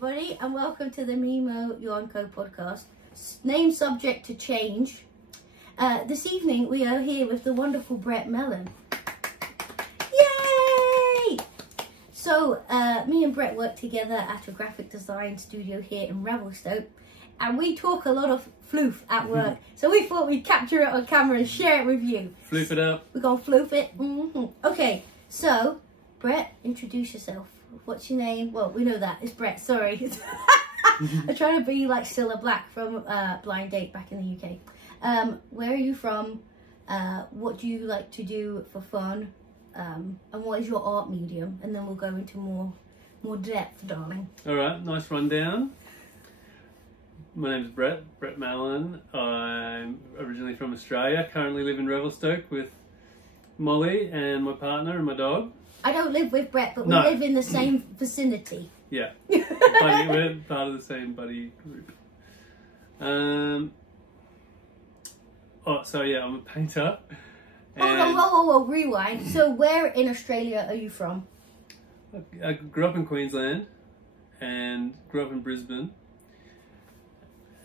everybody, and welcome to the Mimo Yonko podcast. Name subject to change. This evening we are here with the wonderful Brett Mallon. Yay! So, me and Brett work together at a graphic design studio here in Revelstoke, and we talk a lot of floof at work. So we thought we'd capture it on camera and share it with you. Floof it up. We're gonna floof it. Okay, so Brett, introduce yourself. What's your name? Well, we know that. It's Brett, sorry. I'm trying to be like Cilla Black from Blind Date back in the UK. Where are you from? What do you like to do for fun? And what is your art medium? And then we'll go into more depth, darling. Alright, nice rundown. My name's Brett Mallon. I'm originally from Australia. Currently live in Revelstoke with Molly and my partner and my dog. I don't live with Brett, but we live in the same vicinity. Yeah, we're part of the same buddy group. So yeah, I'm a painter. Whoa, rewind. So where in Australia are you from? I grew up in Queensland and grew up in Brisbane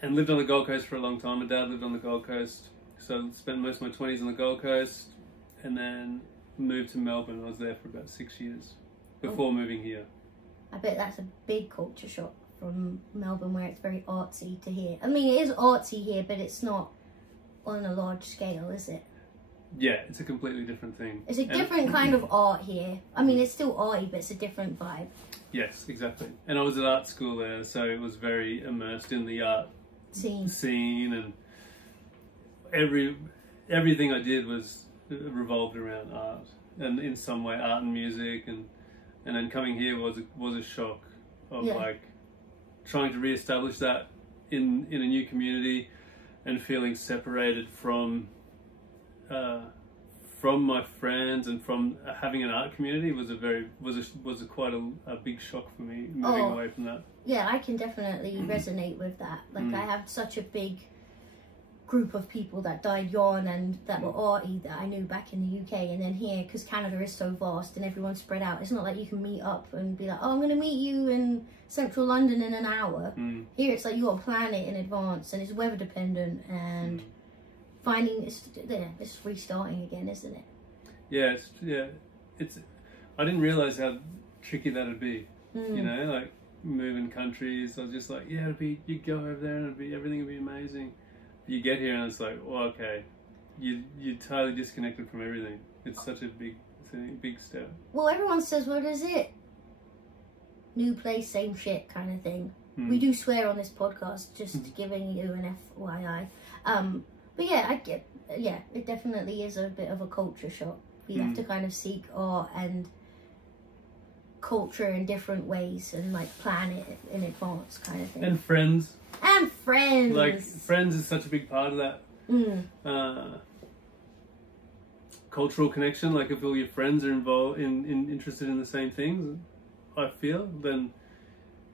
and lived on the Gold Coast for a long time. My dad lived on the Gold Coast, so I spent most of my 20s on the Gold Coast and then moved to Melbourne. I was there for about 6 years before moving here. I bet that's a big culture shock from Melbourne, where it's very artsy, to here. I mean, it is artsy here, but it's not on a large scale, is it? Yeah, it's a completely different thing. It's a different kind of art here. I mean, it's still arty, but it's a different vibe. Yes, exactly. And I was at art school there, so it was very immersed in the art scene, and everything I did was revolved around art, and in some way art and music, and then coming here was a shock of like trying to re-establish that in a new community and feeling separated from my friends and from having an art community was quite a big shock for me, moving away from that. Yeah, I can definitely resonate with that. Like I have such a big group of people that died young and that were arty that I knew back in the UK, and then here, because Canada is so vast and everyone's spread out, it's not like you can meet up and be like, oh, I'm going to meet you in central London in an hour. Here it's like you got to plan it in advance, and it's weather dependent, and finding it's restarting again, isn't it? Yeah, it's I didn't realise how tricky that'd be. You know, like moving countries. I was just like, yeah, you go over there and everything would be amazing. You get here and it's like, well, okay, you're totally disconnected from everything. It's such a big step. Well, everyone says, what is it? New place, same shit kind of thing. We do swear on this podcast, just giving you an FYI. But yeah, it definitely is a bit of a culture shock. We have to kind of seek art and culture in different ways and like plan it in advance kind of thing. And friends. Like friends is such a big part of that cultural connection. Like if all your friends are involved interested in the same things, I feel, then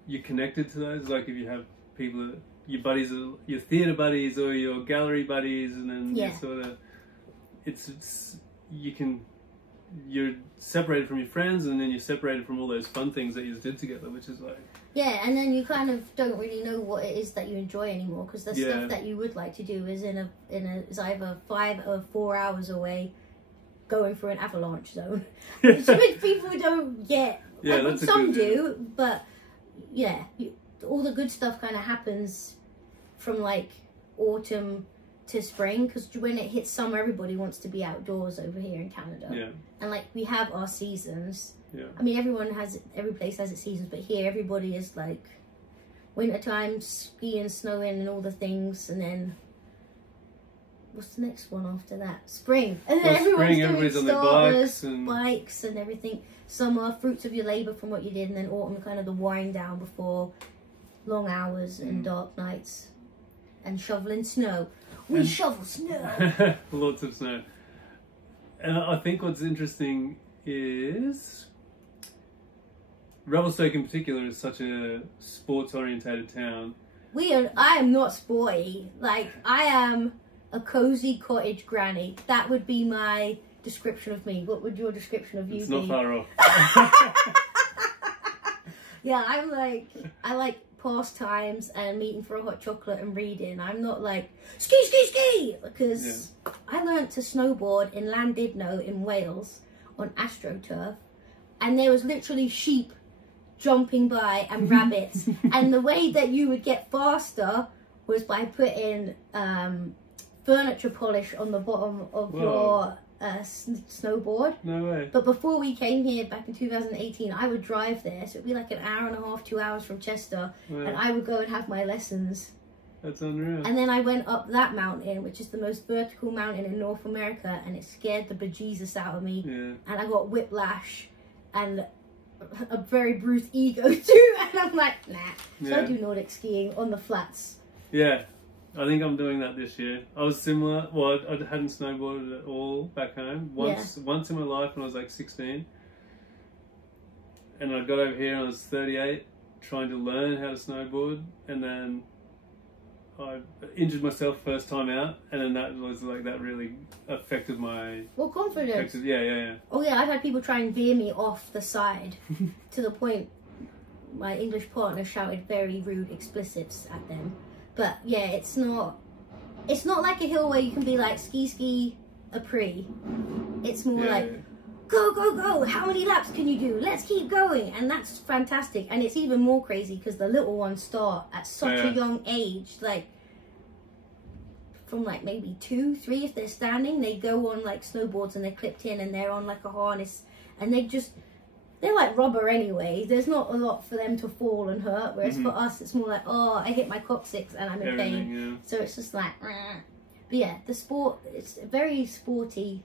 you're connected to those. Like if you have people, your buddies, your theatre buddies or your gallery buddies, and then you sort of, you're separated from your friends, and then you're separated from all those fun things that you did together, which is like... Yeah, and then you kind of don't really know what it is that you enjoy anymore, because the stuff that you would like to do is is either 5 or 4 hours away, going through an avalanche zone, which people don't get. Yeah, I mean, that's some do, but yeah, all the good stuff kind of happens from like autumn to spring, because when it hits summer, everybody wants to be outdoors over here in Canada. Yeah. And like we have our seasons. Yeah. I mean, every place has its seasons, but here everybody is like wintertime, skiing, snowing, and all the things, and then what's the next one after that? Spring. And then everybody's on their bikes and everything. Summer, fruits of your labour from what you did, and then autumn, kind of the wind down before long hours and dark nights and shoveling snow. We shovel snow. Lots of snow. And I think what's interesting is Revelstoke in particular is such a sports orientated town. I am not sporty. Like, I am a cozy cottage granny. That would be my description of me. What would your description of you be? It's not far off. Yeah, I like pastimes and meeting for a hot chocolate and reading. I'm not like ski because I learnt to snowboard in Llandudno in Wales on AstroTurf, and there was literally sheep jumping by and rabbits, and the way that you would get faster was by putting furniture polish on the bottom of your snowboard. No way. But before we came here back in 2018, I would drive there, so it'd be like an hour and a half, 2 hours from Chester, and I would go and have my lessons. That's unreal. And then I went up that mountain, which is the most vertical mountain in North America, and it scared the bejesus out of me. Yeah. And I got whiplash and a very bruised ego too, and I'm like, nah. So I do Nordic skiing on the flats. Yeah. I think I'm doing that this year. I was similar. Well, I hadn't snowboarded at all back home. Once in my life when I was like 16. And I got over here and I was 38 trying to learn how to snowboard. And then I injured myself first time out. And then that was like, that really affected my... Well, confidence. Yeah. Oh yeah, I've had people try and veer me off the side to the point my English partner shouted very rude explicits at them. But yeah, it's not like a hill where you can be like ski après. It's more like go, how many laps can you do? Let's keep going. And that's fantastic. And it's even more crazy because the little ones start at such a young age, like from like maybe 2, 3 if they're standing. They go on like snowboards and they're clipped in and they're on like a harness, and they're like rubber anyway. There's not a lot for them to fall and hurt, whereas for us it's more like, oh, I hit my coccyx and I'm in pain. So it's just like, but yeah, the sport, it's very sporty.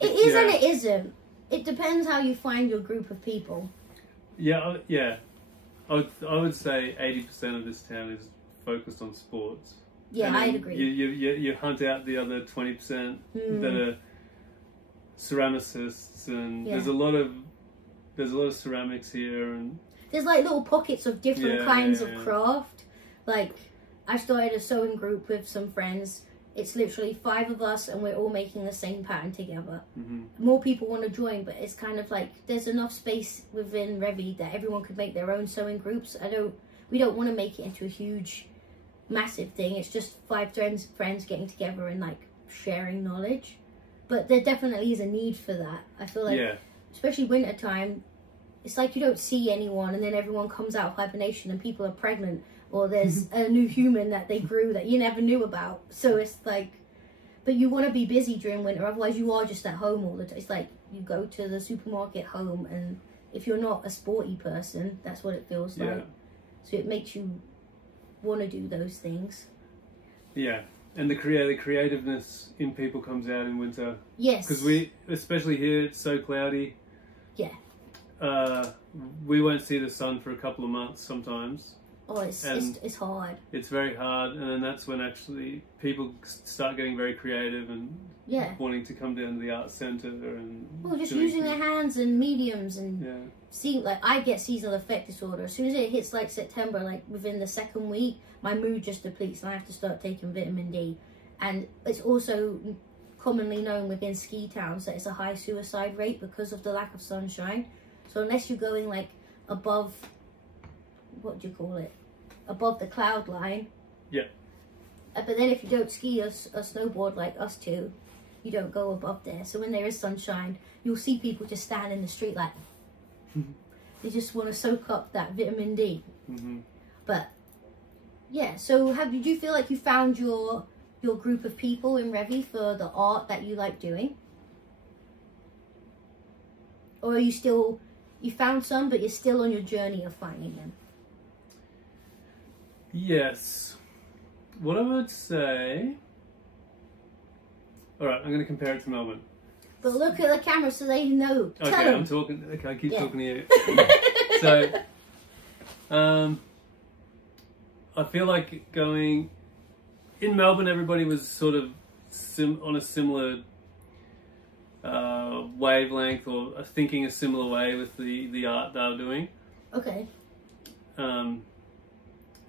It is and it isn't. It depends how you find your group of people. Yeah. I would say 80% of this town is focused on sports. Yeah, I'd agree. You hunt out the other 20% that are ceramicists, and there's a lot of ceramics here, and there's like little pockets of different kinds of craft. Like I started a sewing group with some friends. It's literally 5 of us and we're all making the same pattern together. More people want to join, but it's kind of like there's enough space within Revy that everyone could make their own sewing groups. We don't want to make it into a huge massive thing. It's just 5 friends getting together and like sharing knowledge. But there definitely is a need for that. I feel like especially winter time, it's like you don't see anyone, and then everyone comes out of hibernation and people are pregnant, or there's a new human that they grew that you never knew about. So it's like, but you want to be busy during winter, otherwise you are just at home all the time. It's like you go to the supermarket home, and if you're not a sporty person, that's what it feels like. So it makes you want to do those things. Yeah. And the creativeness in people comes out in winter. Yes. Because especially here, it's so cloudy. Yeah. We won't see the sun for a couple of months sometimes. Oh, it's hard. It's very hard, and then that's when actually people start getting very creative and wanting to come down to the art centre and just using their hands and mediums and seeing, like, I get seasonal affect disorder. As soon as it hits like September, like within the 2nd week, my mood just depletes and I have to start taking vitamin D. And it's also commonly known within ski towns that it's a high suicide rate because of the lack of sunshine. So unless you're going like above, what do you call it? Above the cloud line. Yeah. But then if you don't ski or snowboard like us two, you don't go above there. So when there is sunshine, you'll see people just stand in the street like, they just want to soak up that vitamin D. But yeah, so did you feel like you found your group of people in Revy for the art that you like doing? Or are you still, you found some, but you're still on your journey of finding them? Yes. What I would say... Alright, I'm going to compare it to Melbourne. But look at the camera so they know. Okay, Tell them. I'm talking. Okay, I keep talking to you. So, I feel like going... In Melbourne, everybody was sort of on a similar wavelength, or thinking a similar way with the art they were doing. Okay. And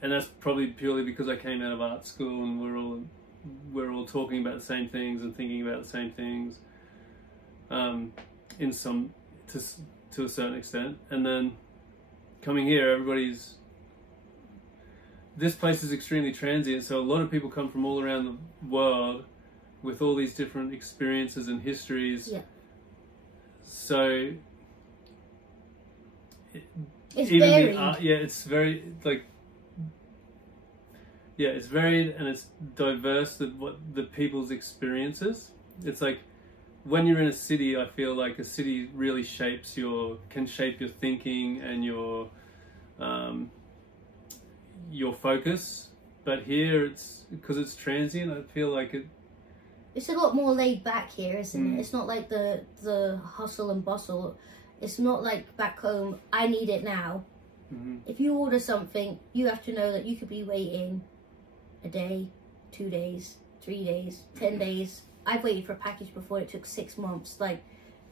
that's probably purely because I came out of art school and we're all talking about the same things and thinking about the same things, to a certain extent. And then coming here, this place is extremely transient, so a lot of people come from all around the world with all these different experiences and histories. Yeah. So It's even varied. it's very it's varied and it's diverse. The people's experiences. It's like when you're in a city, I feel like a city really can shape your thinking and your focus. But here, because it's transient, I feel like it's a lot more laid back here, isn't it? It's not like the hustle and bustle. It's not like back home, I need it now. Mm-hmm. If you order something, you have to know that you could be waiting a day, 2 days, 3 days, 10 days. I've waited for a package before, it took 6 months. Like,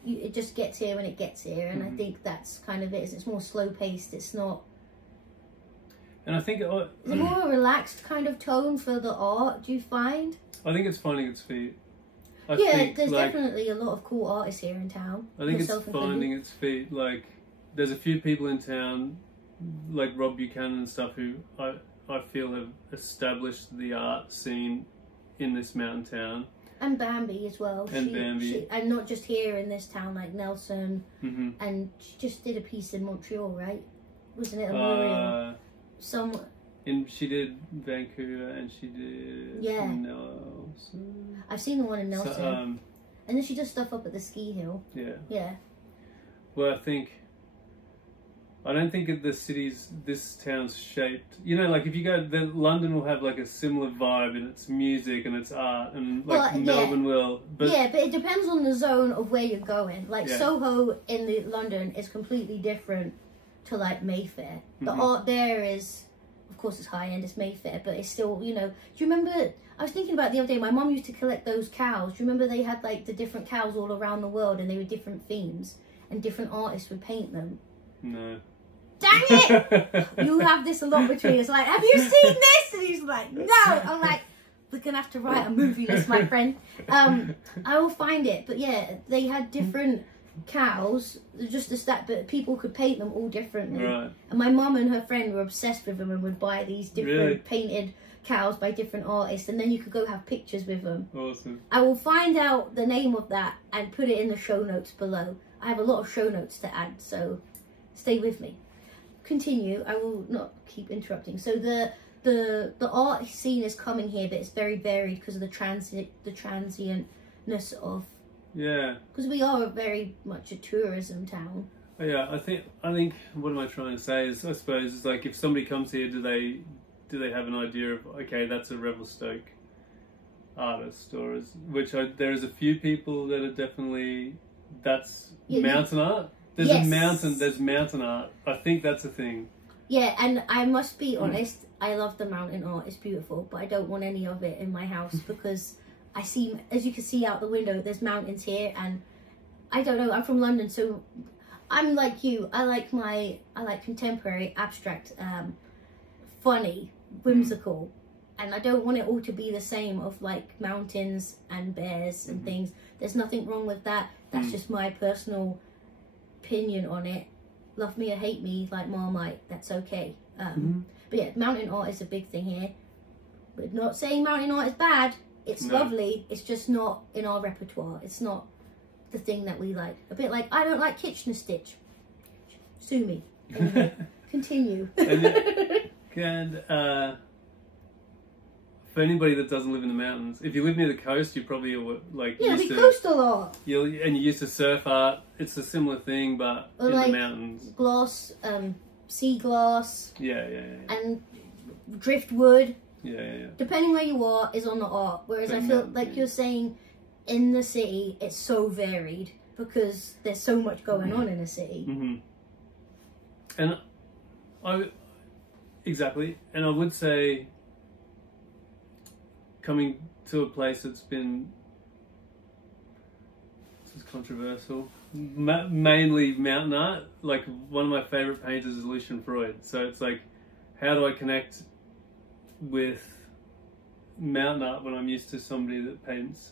it just gets here when it gets here. And I think that's kind of it. It's more slow paced. It's not... And I think... It's a more relaxed kind of tone for the art, do you find? I think it's finding its feet. I yeah, think, there's definitely a lot of cool artists here in town. I think it's finding its feet. Like, there's a few people in town, like Rob Buchanan and stuff, who I feel have established the art scene in this mountain town. And Bambi as well. Bambi. And not just here in this town, like Nelson. Mm-hmm. And she just did a piece in Montreal, right? Wasn't it a Muriel? She did Vancouver and she did Nelson. I've seen the one in Nelson. So, and then she does stuff up at the ski hill. Yeah. Yeah. Well, I don't think this town's shaped. You know, like if you go, London will have like a similar vibe in its music and its art, and like Melbourne will. But but it depends on the zone of where you're going. Like Soho in London is completely different to like Mayfair. The art there is, of course, it's high end, it's Mayfair, but it's still, you know. Do you remember? I was thinking about the other day. My mum used to collect those cows. Do you remember they had like the different cows all around the world, and they were different themes, and different artists would paint them. No. Dang it! You have this a lot between us. Like, have you seen this? And he's like, no. I'm like, we're gonna have to write a movie list, my friend. I will find it. But yeah, they had different cows, just a stat, but people could paint them all differently. Right. And my mum and her friend were obsessed with them and would buy these different painted cows by different artists, and then you could go have pictures with them. Awesome. I will find out the name of that and put it in the show notes below. I have a lot of show notes to add, so stay with me. Continue. I will not keep interrupting. So the art scene is coming here, but it's very varied because of the transientness of. Yeah. Because we are very much a tourism town. Yeah, I think. What am I trying to say? Is I suppose it's like if somebody comes here, do they have an idea of okay, that's a Revelstoke artist, or there's a few people that are definitely mountain art. There's mountain art. I think that's a thing. Yeah, and I must be honest, I love the mountain art. It's beautiful, but I don't want any of it in my house because I see, as you can see out the window, there's mountains here, and I don't know. I'm from London, so I'm like you. I like contemporary, abstract, funny, whimsical, and I don't want it all to be the same of like mountains and bears and things. There's nothing wrong with that. That's just my personal opinion on it. Love me or hate me like Marmite, that's okay. But yeah, mountain art is a big thing here. We're not saying mountain art is bad. It's lovely. It's just not in our repertoire. It's not the thing that we like. A bit like I don't like Kitchener Stitch. Sue me. Anyway, continue. For anybody that doesn't live in the mountains, if you live near the coast, you probably like we coast a lot. You used to surf art. It's a similar thing, but in the mountains. Gloss, sea glass. Yeah. And driftwood. Yeah. Depending where you are is on the art. Whereas I feel like you're saying, in the city, it's so varied because there's so much going on in a city. And exactly. And I would say, coming to a place that's been, this is controversial, mainly mountain art. Like one of my favorite painters is Lucian Freud. So it's like, how do I connect with mountain art when I'm used to somebody that paints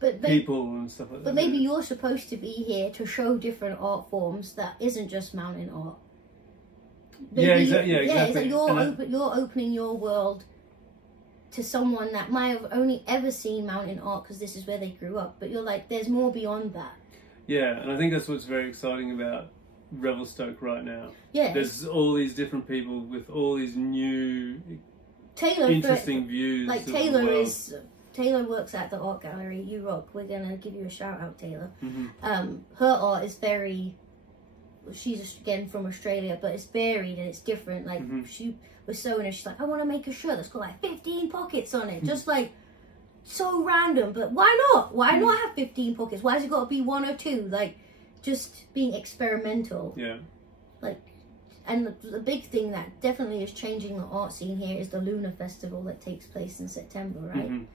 but people and stuff like that. But maybe you're supposed to be here to show different art forms that isn't just mountain art. Maybe exactly. It's like you're opening your world to someone that might have only ever seen mountain art because this is where they grew up. But you're like, there's more beyond that. Yeah, and I think that's what's very exciting about Revelstoke right now. Yeah. There's all these different people with all these new, Taylor, interesting views. Like Taylor works at the art gallery. You rock. We're gonna give you a shout out, Taylor. Her art is very. She's again from Australia, but it's varied and it's different. Like she was sewing and she's like, I want to make a shirt that's got like 15 pockets on it. Just like so random, but why not? Why not have 15 pockets? Why has it got to be 1 or 2? Like just being experimental. Yeah. Like, and the big thing that definitely is changing the art scene here is the Lunar Festival that takes place in September, right?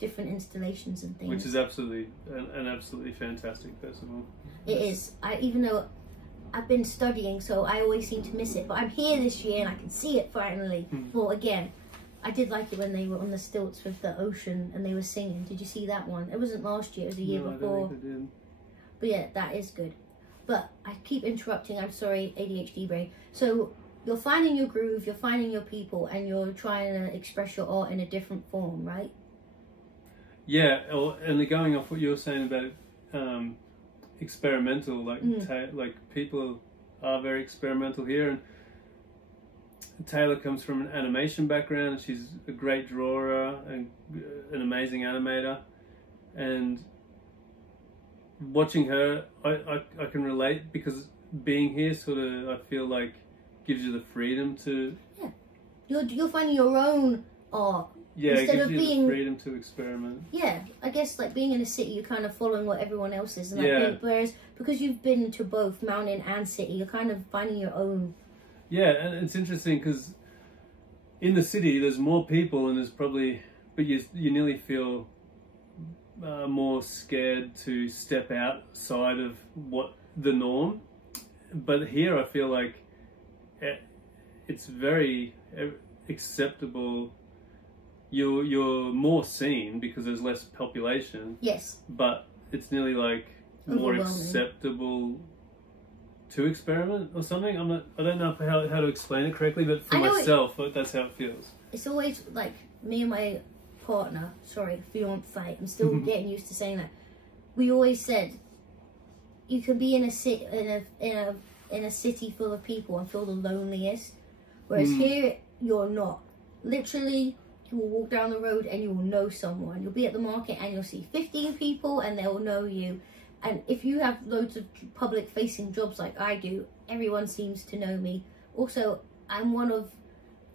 Different installations and things. Which is absolutely an absolutely fantastic festival. It is. Even though I've been studying, so I always seem to miss it. But I'm here this year and I can see it finally. Well, again, I did like it when they were on the stilts with the ocean and they were singing. Did you see that one? It wasn't last year, it was the year before. I don't think I did. But yeah, that is good. But I keep interrupting, I'm sorry, ADHD brain. So you're finding your groove, you're finding your people, and you're trying to express your art in a different form, right? Yeah, and going off what you were saying about experimental, like like people are very experimental here, and Taylor comes from an animation background and she's a great drawer and an amazing animator, and watching her I can relate because being here sort of I feel like gives you the freedom to you're finding your own art. Yeah, it gives you the freedom to experiment. Yeah, I guess like being in a city, you're kind of following what everyone else is. And I think, whereas because you've been to both mountain and city, you're kind of finding your own. Yeah, and it's interesting because in the city, there's more people and there's probably, but you nearly feel more scared to step outside of what the norm. But here, I feel like it's very acceptable. You're more seen because there's less population. Yes. But it's nearly like more acceptable to experiment or something. I don't know how to explain it correctly, but for myself, that's how it feels. It's always like me and my partner, fiance. I'm still getting used to saying that. We always said you can be in a city full of people and feel the loneliest, whereas here you're not. Literally. You will walk down the road and you will know someone. You'll be at the market and you'll see 15 people and they'll know you. And if you have loads of public facing jobs like I do, everyone seems to know me. Also, I'm one of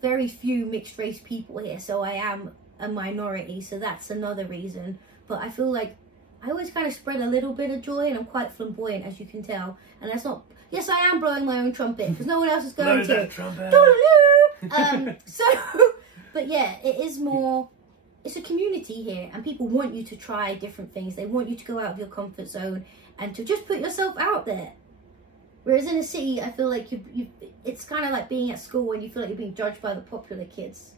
very few mixed race people here, so I am a minority, so that's another reason. But I feel like I always kind of spread a little bit of joy and I'm quite flamboyant, as you can tell. And that's not... Yes, I am blowing my own trumpet because no one else is going to. Blow that trumpet. But yeah, it is more, it's a community here and people want you to try different things. They want you to go out of your comfort zone and to just put yourself out there. Whereas in a city, I feel like it's kind of like being at school when you feel like you're being judged by the popular kids.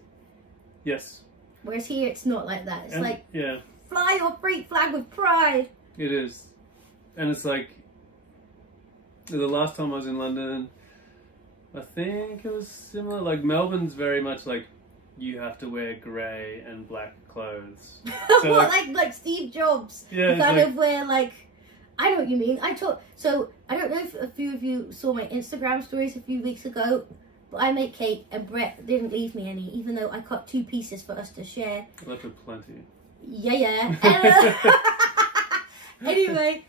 Yes. Whereas here, it's not like that. It's like, yeah, fly your freak flag with pride. It is. And it's like, the last time I was in London, I think it was similar. Like Melbourne's very much like, you have to wear grey and black clothes. So what, like Steve Jobs? Yeah, you kind of wear like, I know what you mean. So I don't know if a few of you saw my Instagram stories a few weeks ago, but I make cake and Brett didn't leave me any, even though I cut 2 pieces for us to share. I left with plenty. Yeah. Anyway,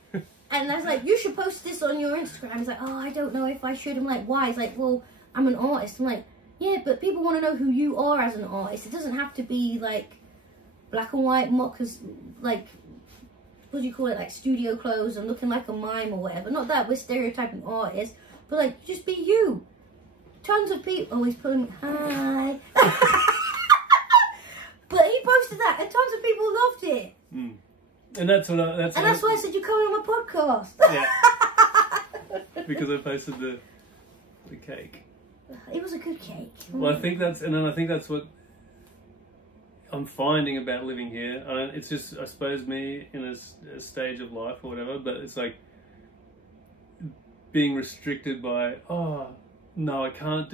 and I was like, you should post this on your Instagram. He's like, oh, I don't know if I should. I'm like, why? He's like, well, I'm an artist. I'm like, yeah, but people want to know who you are as an artist. It doesn't have to be like black and white mockers, like, what do you call it, like studio clothes and looking like a mime or whatever. Not that we're stereotyping artists, but like, just be you. Tons of people, oh, he's putting, hi. But he posted that and tons of people loved it. And that's what that's why I said you're coming on my podcast. Yeah. Because I posted the cake. It was a good cake. Well, I think that's what I'm finding about living here. It's just, I suppose, me in a stage of life or whatever, but it's like being restricted by, oh, no, I can't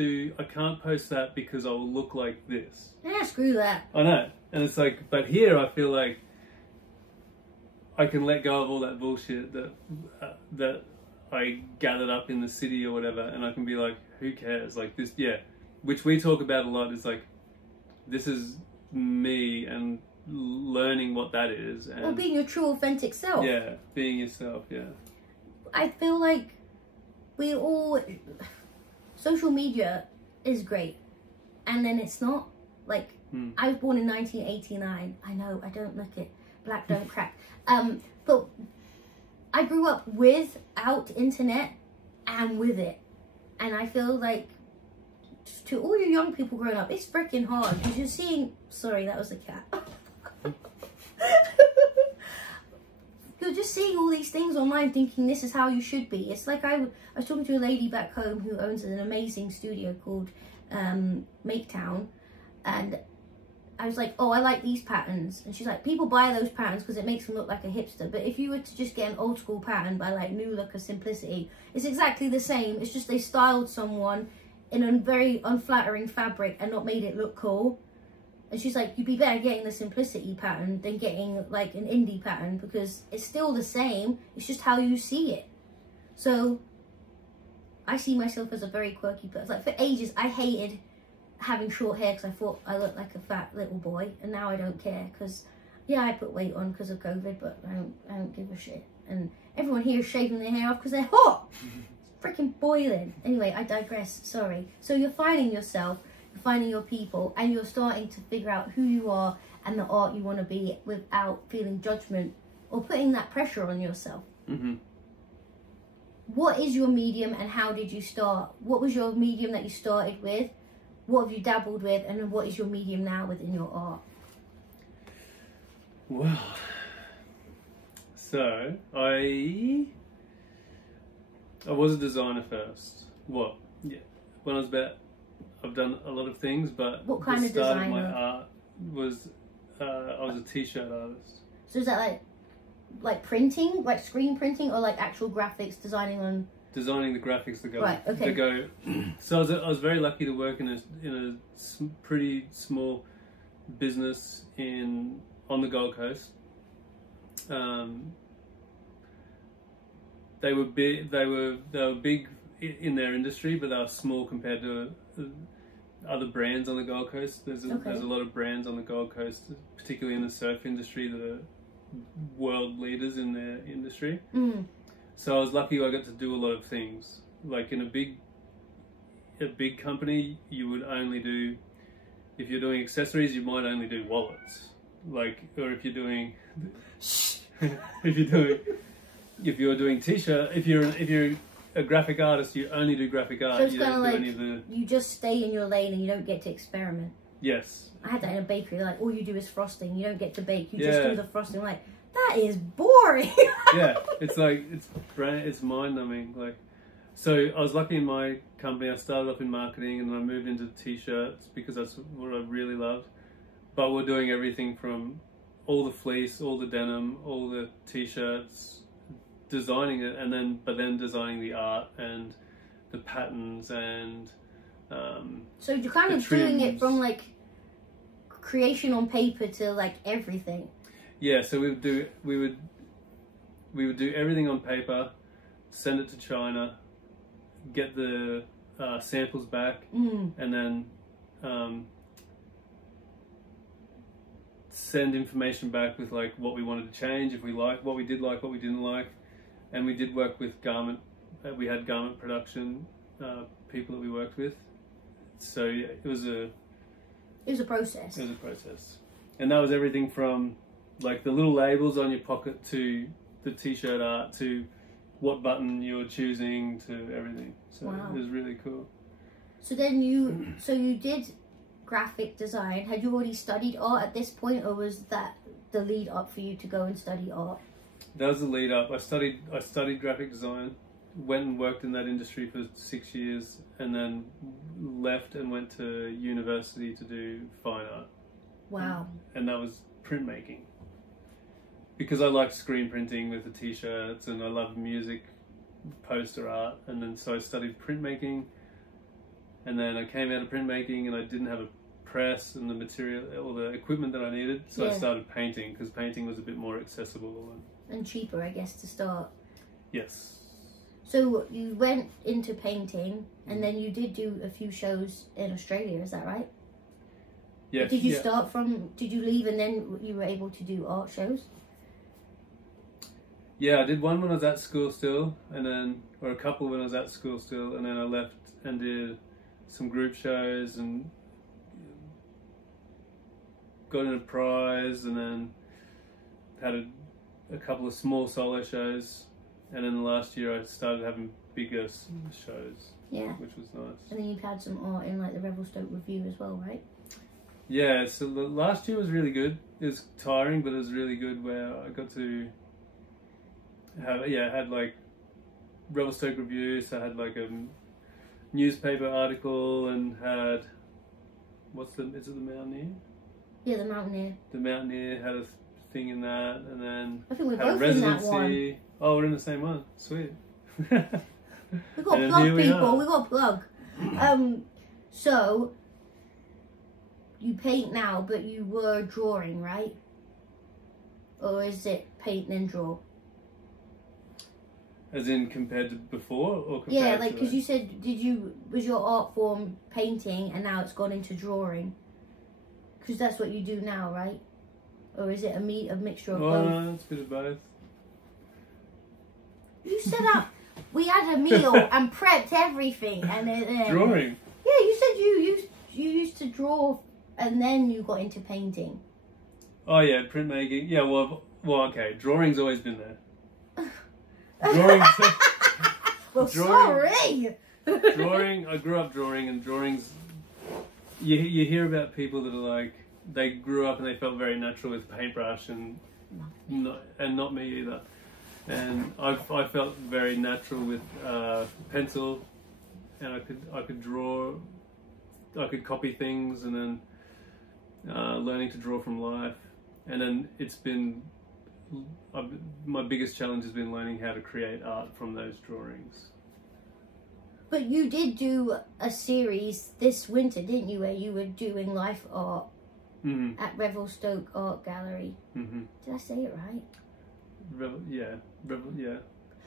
post that because I'll look like this. Yeah, screw that. I know. And it's like, but here I feel like I can let go of all that bullshit that I gathered up in the city or whatever, and I can be like, who cares? Like this, yeah, which we talk about a lot, is like, this is me, and learning what that is. And, or being your true authentic self. Yeah, being yourself, yeah. I feel like social media is great, and then it's not. Like, I was born in 1989. I know, I don't look it. Black don't crack. But I grew up without internet and with it. And I feel like, to all you young people growing up, it's freaking hard, because you're seeing... Sorry, that was a cat. You're just seeing all these things online thinking this is how you should be. It's like I was talking to a lady back home who owns an amazing studio called Maketown, and I was like, oh, I like these patterns. And she's like, people buy those patterns because it makes them look like a hipster. But if you were to just get an old school pattern by like New Look or Simplicity, it's exactly the same. It's just they styled someone in a very unflattering fabric and not made it look cool. And she's like, you'd be better getting the Simplicity pattern than getting like an indie pattern, because it's still the same. It's just how you see it. So I see myself as a very quirky person. Like, for ages, I hated having short hair because I thought I looked like a fat little boy, and now I don't care, because yeah, I put weight on because of COVID, but I don't give a shit. And everyone here is shaving their hair off because they're hot. It's freaking boiling. Anyway, I digress, sorry. So you're finding yourself, you're finding your people, and you're starting to figure out who you are and the art you want to be without feeling judgment or putting that pressure on yourself. What is your medium, and how did you start? What was your medium that you started with? What have you dabbled with, and what is your medium now within your art? Well, so I was a designer first. What? Yeah. When I was about, I've done a lot of things, but what kind of start designer? of my art was I was a t-shirt artist. So is that like printing, like screen printing, or like actual graphics, designing the graphics that go, right, okay. That go. So I was very lucky to work in a pretty small business on the Gold Coast. They were big in their industry, but they were small compared to other brands on the Gold Coast. There's a lot of brands on the Gold Coast, particularly in the surf industry, that are world leaders in their industry. So I was lucky I got to do a lot of things. Like in a big company, you would only do, if you're doing accessories, you might only do wallets. Like, or if you're doing if you're doing t-shirt, if you're a graphic artist, you only do graphic art. So it's kind of like you just stay in your lane and you don't get to experiment. Yes. I had that in a bakery. Like, all you do is frosting. You don't get to bake. You just do the frosting. Like, that is boring. Yeah, it's like it's mind numbing. Like, so I was lucky in my company. I started off in marketing, and then I moved into t-shirts because that's what I really loved. But we're doing everything from all the fleece, all the denim, all the t-shirts, designing it, but then designing the art and the patterns and so you're kind of doing it from like creation on paper to like everything. Yeah, so we would do everything on paper, send it to China, get the samples back, and then send information back with like what we wanted to change, if we liked what we did like, what we didn't like. And we did work with garment. We had garment production people that we worked with. So yeah, it was a process. It was a process, and that was everything from like the little labels on your pocket to the t-shirt art to what button you were choosing to everything. So It was really cool. So then you did graphic design. Had you already studied art at this point, or was that the lead up for you to go and study art? That was the lead up. I studied graphic design, went and worked in that industry for 6 years, and then left and went to university to do fine art. Wow. And that was printmaking. Because I liked screen printing with the t-shirts, and I loved music, poster art, and then so I studied printmaking, and then I came out of printmaking and I didn't have a press and the material or the equipment that I needed, so I started painting, because painting was a bit more accessible and cheaper, I guess, to start. Yes. So you went into painting, and then you did do a few shows in Australia, is that right? Yeah. Did you start from, did you leave and then you were able to do art shows? Yeah, I did one when I was at school still, and then, or a couple when I was at school still, and then I left and did some group shows and got in a prize, and then had a couple of small solo shows. And then last year I started having bigger shows, which was nice. And then you've had some art in like the Revelstoke Review as well, right? Yeah, so the last year was really good. It was tiring, but it was really good, where I got to have, I had like Revelstoke Review, so I had like a newspaper article, and had, is it the Mountaineer? Yeah, the Mountaineer. The Mountaineer had a thing in that, and then I think we're had a both residency. in that one. Oh, we're in the same one. Sweet. We got plug, people. We got plug. So you paint now, but you were drawing, right? Or is it paint then draw? As in compared to before, or compared yeah, like because to you said, was your art form painting, and now it's gone into drawing? Because that's what you do now, right? Or is it a mixture of both? No, it's a bit of both. You set up. We had a meal and prepped everything, and then drawing. Yeah, you said you used to draw, and then you got into painting. Oh yeah, printmaking. Yeah, well, okay. Drawing's always been there. Drawing. Well, sorry. Drawing. I grew up drawing, and drawings. You hear about people that are like, they grew up and they felt very natural with paintbrush, and not me either. And I felt very natural with pencil, and I could draw, I could copy things, and then learning to draw from life. And then it's been, my biggest challenge has been learning how to create art from those drawings. But you did do a series this winter, didn't you, where you were doing life art at Revelstoke Art Gallery? Did I say it right? Yeah.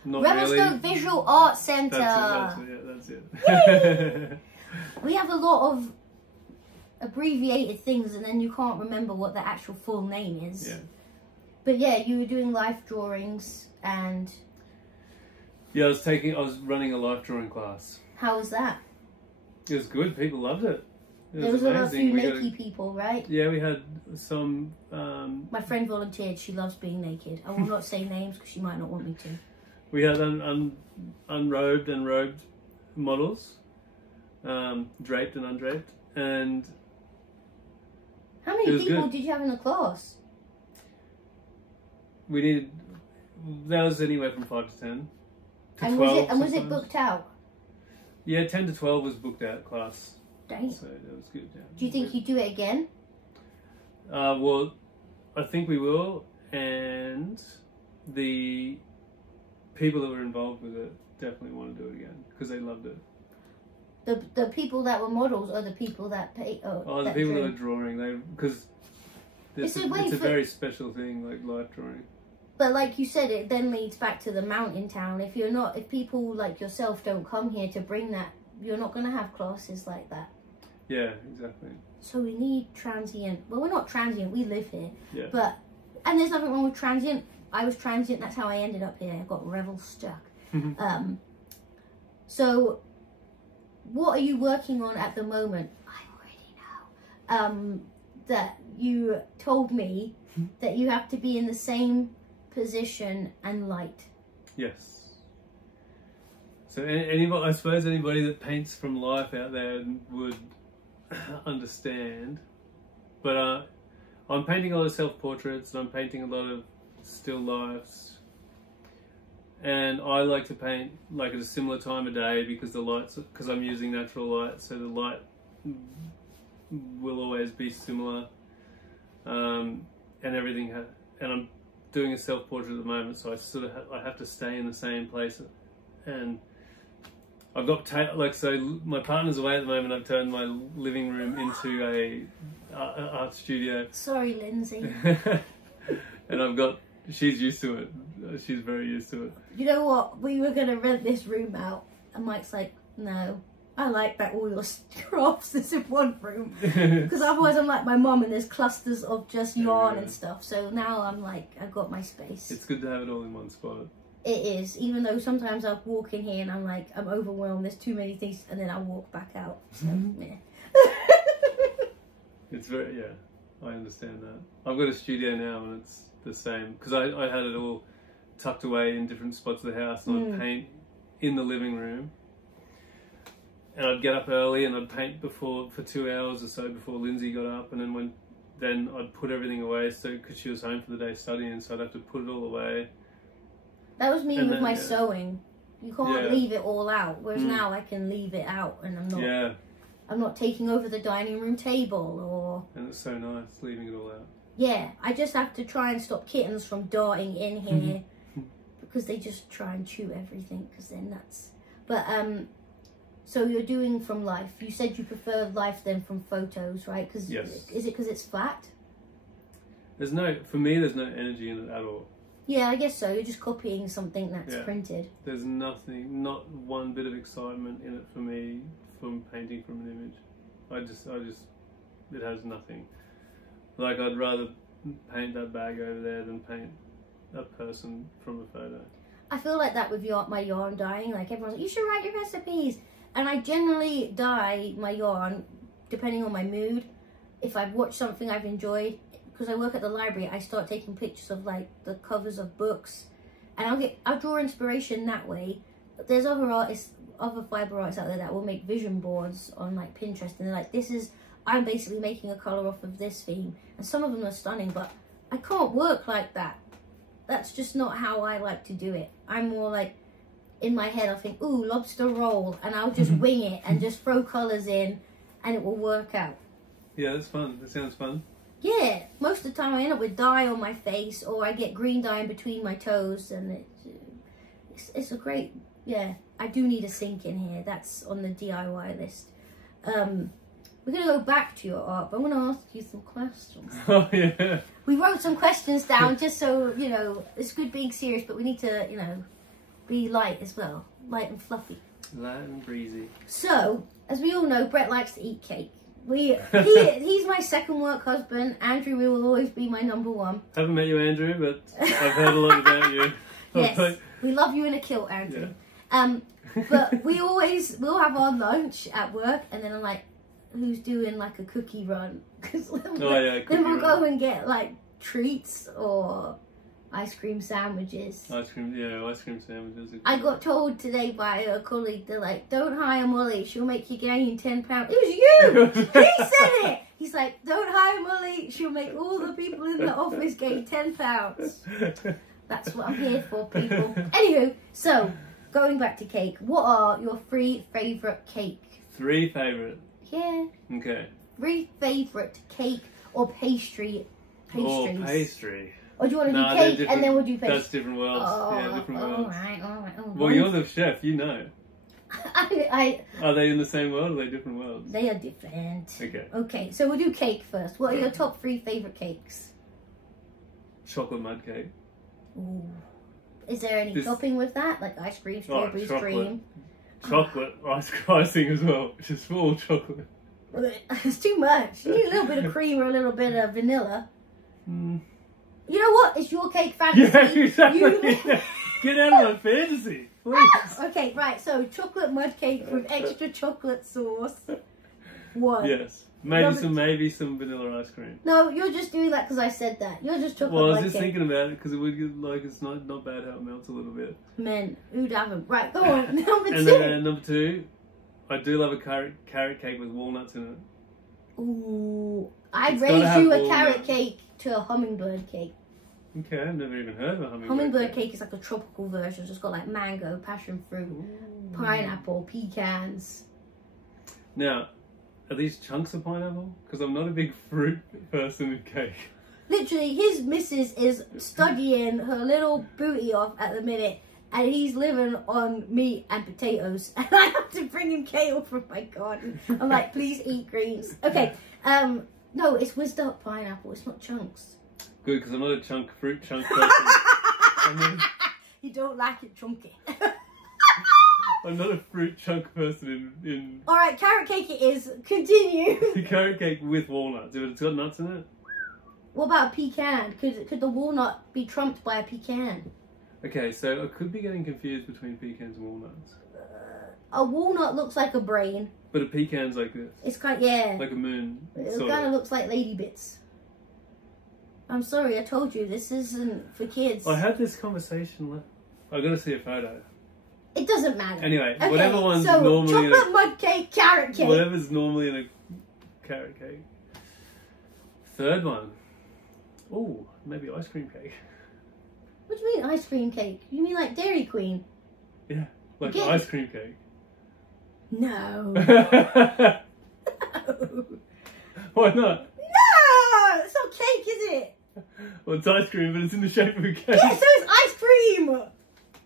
Not Revelstoke really. Visual Arts Centre. That's it. We have a lot of abbreviated things, and then you can't remember what the actual full name is. Yeah. But yeah, you were doing life drawings, and yeah, I was running a life drawing class. How was that? It was good. People loved it. There was a few naked people, right? Yeah, we had some... My friend volunteered. She loves being naked. I will not say names because she might not want me to. We had unrobed and robed models, draped and undraped, and... How many people did you have in the class? We needed... That was anywhere from 5 to 10. And 12 was it booked out? Yeah, 10 to 12 was booked out class. Dang. So that was good. Yeah. Do you think you'd do it again? Well, I think we will, and the people that were involved with it definitely want to do it again because they loved it. The people that were models, or the people that pay? The people that are drawing, because it's a very special thing, like life drawing. But like you said, it then leads back to the mountain town. If people like yourself don't come here to bring that, you're not going to have classes like that. Yeah, exactly. So we need transient. Well, we're not transient. We live here. Yeah. And there's nothing wrong with transient. I was transient. That's how I ended up here. I got Revelstoke. So, what are you working on at the moment? I already know. That you told me that you have to be in the same position and light. Yes. So I suppose anybody that paints from life out there would understand. But I'm painting a lot of self-portraits, and I'm painting a lot of still lifes. And I like to paint like at a similar time of day because I'm using natural light, so the light will always be similar. and everything. And I'm doing a self-portrait at the moment, so I sort of I have to stay in the same place, and I've got so my partner's away at the moment. I've turned my living room into an art studio. Sorry, Lindsay. And she's used to it. She's very used to it. You know what? We were going to rent this room out, and Mike's like, no, I like that all your crafts is in one room. Because otherwise I'm like my mum and there's clusters of just yarn and stuff. So now I'm like, I've got my space. It's good to have it all in one spot. It is, even though sometimes I'll walk in here and I'm like, I'm overwhelmed, there's too many things, and then I'll walk back out. So, yeah. It's very, I understand that. I've got a studio now and it's the same. Because I had it all tucked away in different spots of the house, and I'd paint in the living room. And I'd get up early and I'd paint for 2 hours or so before Lindsay got up, and then I'd put everything away, so because she was home for the day studying, so I'd have to put it all away. That was me with my sewing. You can't leave it all out, whereas now I can leave it out, and I'm not taking over the dining room table or. And it's so nice leaving it all out. Yeah, I just have to try and stop kittens from darting in here because they just try and chew everything because they're nuts. But so you're doing from life. You said you prefer life then from photos, right? Cause is it because it's flat? For me, there's no energy in it at all. Yeah, I guess so. You're just copying something that's printed. There's not one bit of excitement in it for me from painting from an image. It has nothing. Like, I'd rather paint that bag over there than paint a person from a photo. I feel like that with my yarn dyeing. Like, everyone's like, you should write your recipes. And I generally dye my yarn depending on my mood. If I've watched something I've enjoyed, because I work at the library, I start taking pictures of like the covers of books, and I'll draw inspiration that way. There's other fiber artists out there that will make vision boards on like Pinterest, and they're like, I'm basically making a colour off of this theme, and some of them are stunning, but I can't work like that. That's just not how I like to do it. I'm more like, in my head I'll think, ooh, lobster roll, and I'll just wing it and just throw colours in, and it will work out. Yeah, that's fun. That sounds fun. Yeah, most of the time I end up with dye on my face, or I get green dye in between my toes, and it's a great, I do need a sink in here. That's on the DIY list. We're going to go back to your art, but I'm going to ask you some questions. Oh, yeah. We wrote some questions down just so, it's good being serious, but we need to, be light as well. Light and fluffy. Light and breezy. So, as we all know, Brett likes to eat cake. He's my second work husband. Andrew will always be my number one. Haven't met you, Andrew, but I've heard a lot about you. Yes, we love you in a kilt, Andrew. Yeah. But we'll have our lunch at work, and then I'm like, who's doing like a cookie run? Cause then we'll go and get like treats or ice cream sandwiches. Ice cream sandwiches. I got told today by a colleague, they're like, don't hire Molly, she'll make you gain 10 pounds. It was you! He said it! He's like, don't hire Molly, she'll make all the people in the office gain 10 pounds. That's what I'm here for, people. Anywho, so, going back to cake, what are your 3 favourite cake? 3 favourite? Yeah. Okay. 3 favourite cake or pastries. Oh, pastry. Or do you want to do cake and then we'll do pastry? That's different worlds. Different worlds. All right. Well, you're the chef, you know. Are they in the same world or are they different worlds? They are different. Okay. Okay, so we'll do cake first. What are your top 3 favourite cakes? Chocolate mud cake. Ooh. Is there any topping with that? Like ice cream, strawberries, cream? Chocolate icing as well. Just all chocolate. It's too much. You need a little bit of cream or a little bit of vanilla. You know what? It's your cake fantasy. Yeah, exactly. Get out of my fantasy, please. Okay, right. So chocolate mud cake with extra chocolate sauce. 1. Yes. Maybe some vanilla ice cream. No, you're just doing that because I said that. You're just chocolate Well, I was mud just cake. thinking about it because it would get, like, it's not bad how it melts a little bit. Men, who'd have them? Right, go on. Number 2. And then number 2, I do love a carrot cake with walnuts in it. Ooh, I'd raise you a carrot cake to a hummingbird cake. Okay, I've never even heard of a hummingbird Hummingbird cake is like a tropical version. It's got like mango, passion fruit, pineapple, pecans. Now, are these chunks of pineapple? Because I'm not a big fruit person in cake. Literally, his missus is studying her little booty off at the minute, and he's living on meat and potatoes, and I have to bring him kale from my garden. I'm like, please eat greens. Okay, no, it's whizzed up pineapple. It's not chunks. Good, because I'm not a fruit chunk person. You don't like it chunky. I'm not a fruit chunk person in... Alright, carrot cake it is. Continue. Carrot cake with walnuts. If it's got nuts in it. What about a pecan? Could the walnut be trumped by a pecan? Okay, so I could be getting confused between pecans and walnuts. A walnut looks like a brain. But a pecan's like this. It's kind of, yeah. Like a moon. It kind of looks like lady bits. I'm sorry, I told you, this isn't for kids. I had this conversation. I got to see a photo. It doesn't matter. Anyway, okay, whatever one's so normally chocolate mud cake, carrot cake. Whatever's normally in a carrot cake. Third one. Oh, maybe ice cream cake. What do you mean ice cream cake? You mean like Dairy Queen? Yeah, like ice cream cake. No. No. Why not? No! It's not cake, is it? Well, it's ice cream, but it's in the shape of a cake. Yeah, so it's ice cream!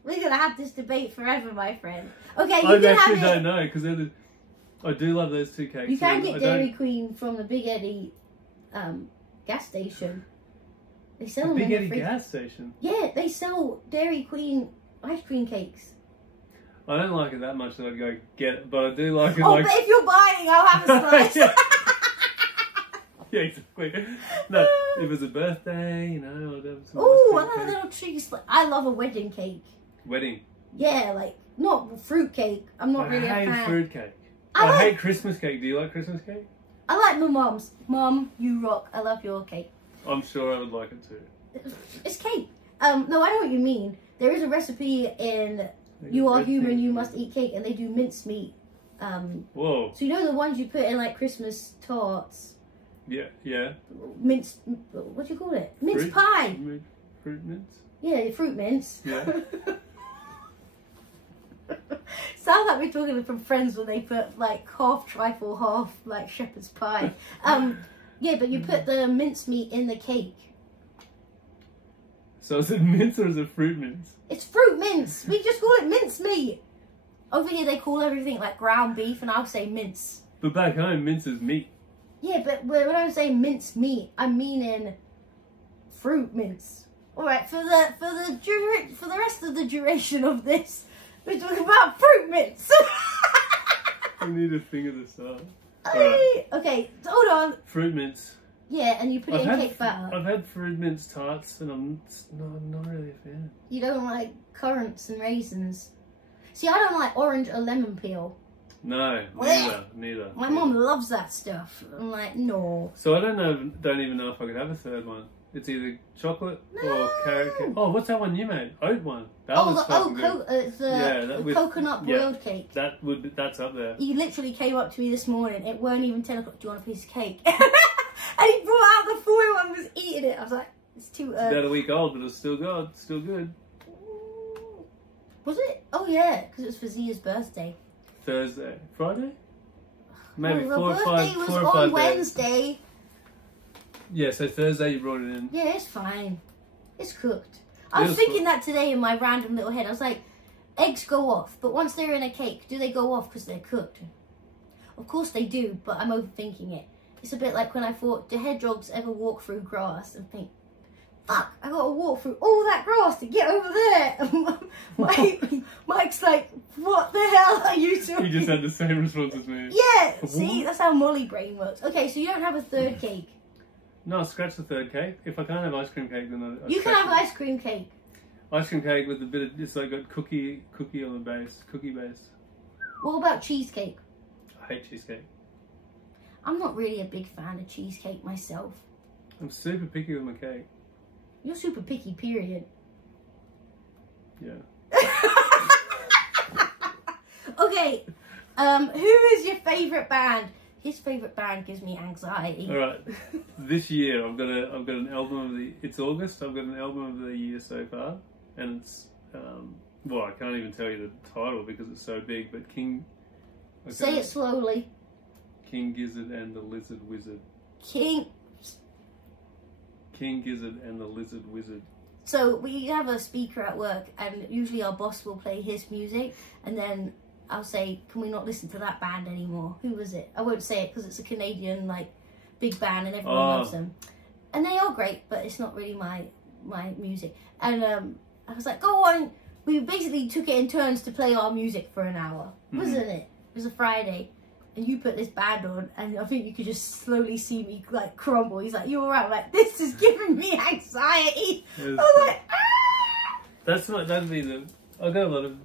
We're gonna have this debate forever, my friend. Okay, you I can have actually it. don't know, because I do love those two cakes. You can get Dairy Queen from the Big Eddie gas station. They sell them Big in Eddie gas station? Yeah, they sell Dairy Queen ice cream cakes. I don't like it that much that I'd go get it, but I do like it. Oh, but if you're buying, I'll have a slice. Yeah, exactly. No, if it was a birthday, you know, I'd have some. Oh, I love a little treat. I love a wedding cake. Wedding? Yeah, like, not fruit cake. I'm not really a fan. I hate fruit cake. I hate Christmas cake. Do you like Christmas cake? I like my mum's. Mum, you rock. I love your cake. I'm sure I would like it too. It's cake. No, I know what you mean. There is a recipe in You Are Human, You Must Eat Cake, and they do mincemeat. Whoa. So you know the ones you put in like Christmas tarts? Yeah, yeah. Mince, what do you call it? Mince pie. Fruit mince? Yeah, fruit mince. Yeah. Sounds like we're talking from Friends when they put like half trifle, half like shepherd's pie. Yeah, but you put the mincemeat in the cake. So is it mince or is it fruit mince? It's fruit mince. We just call it mincemeat. Over here they call everything like ground beef, and I'll say mince. But back home, mince is meat. Yeah, but when I say mince meat, I'm meaning fruit mince. All right, for the rest of the duration of this, we're talking about fruit mince. I need to figure this out. Right. Okay, hold on. Fruit mince. Yeah, and you put it in cake batter. I've had fruit mince tarts, and I'm not really a fan. You don't like currants and raisins. See, I don't like orange or lemon peel. No, neither. My mum loves that stuff. I'm like, no. So I don't even know if I could have a third one. It's either chocolate or carrot cake. Oh, what's that one you made? Oat one. That was fucking good. The coconut boiled cake. That's up there. He literally came up to me this morning. It weren't even 10 o'clock. Do you want a piece of cake? And he brought out the foil and was eating it. I was like, it's too early. It's about a week old, but it's still good. Still good. Was it? Oh yeah, because it was for Zia's birthday. Thursday, Friday, maybe the 4 or 5. birthday was on Wednesday. Yeah, so Thursday you brought it in. Yeah, it's fine. It's cooked. I was thinking that today in my random little head. I was like, eggs go off, but once they're in a cake, do they go off because they're cooked? Of course they do, but I'm overthinking it. It's a bit like when I thought, do hedgehogs ever walk through grass and think, fuck, I gotta walk through all that grass to get over there. Mike's like, what the hell are you doing? He just had the same response as me. Yeah, see, that's how Molly brain works. Okay, so you don't have a third cake. No, scratch the third cake. If I can't have ice cream cake, then I you can have ice cream cake. Ice cream cake with a bit of, it's like got cookie on the base, cookie base. What about cheesecake? I hate cheesecake. I'm not really a big fan of cheesecake myself. I'm super picky with my cake. You're super picky, period. Yeah. Okay, who is your favourite band? His favourite band gives me anxiety. All right, this year I've got an album of the. It's August. I've got an album of the year so far, and it's well, I can't even tell you the title because it's so big. But Say it slowly. King Gizzard and the Lizard Wizard. King King Gizzard and the Lizard Wizard. So we have a speaker at work, and usually our boss will play his music, and then I'll say, can we not listen to that band anymore? Who was it? I won't say it because it's a Canadian, like, big band and everyone loves them. And they are great, but it's not really my music. And I was like, go on. We basically took it in turns to play our music for an hour, wasn't it? It was a Friday. And you put this band on, and I think you could just slowly see me, like, crumble. He's like, you all right? I'm like, this is giving me anxiety. I was like, ah! That'd be the... I've got a lot of...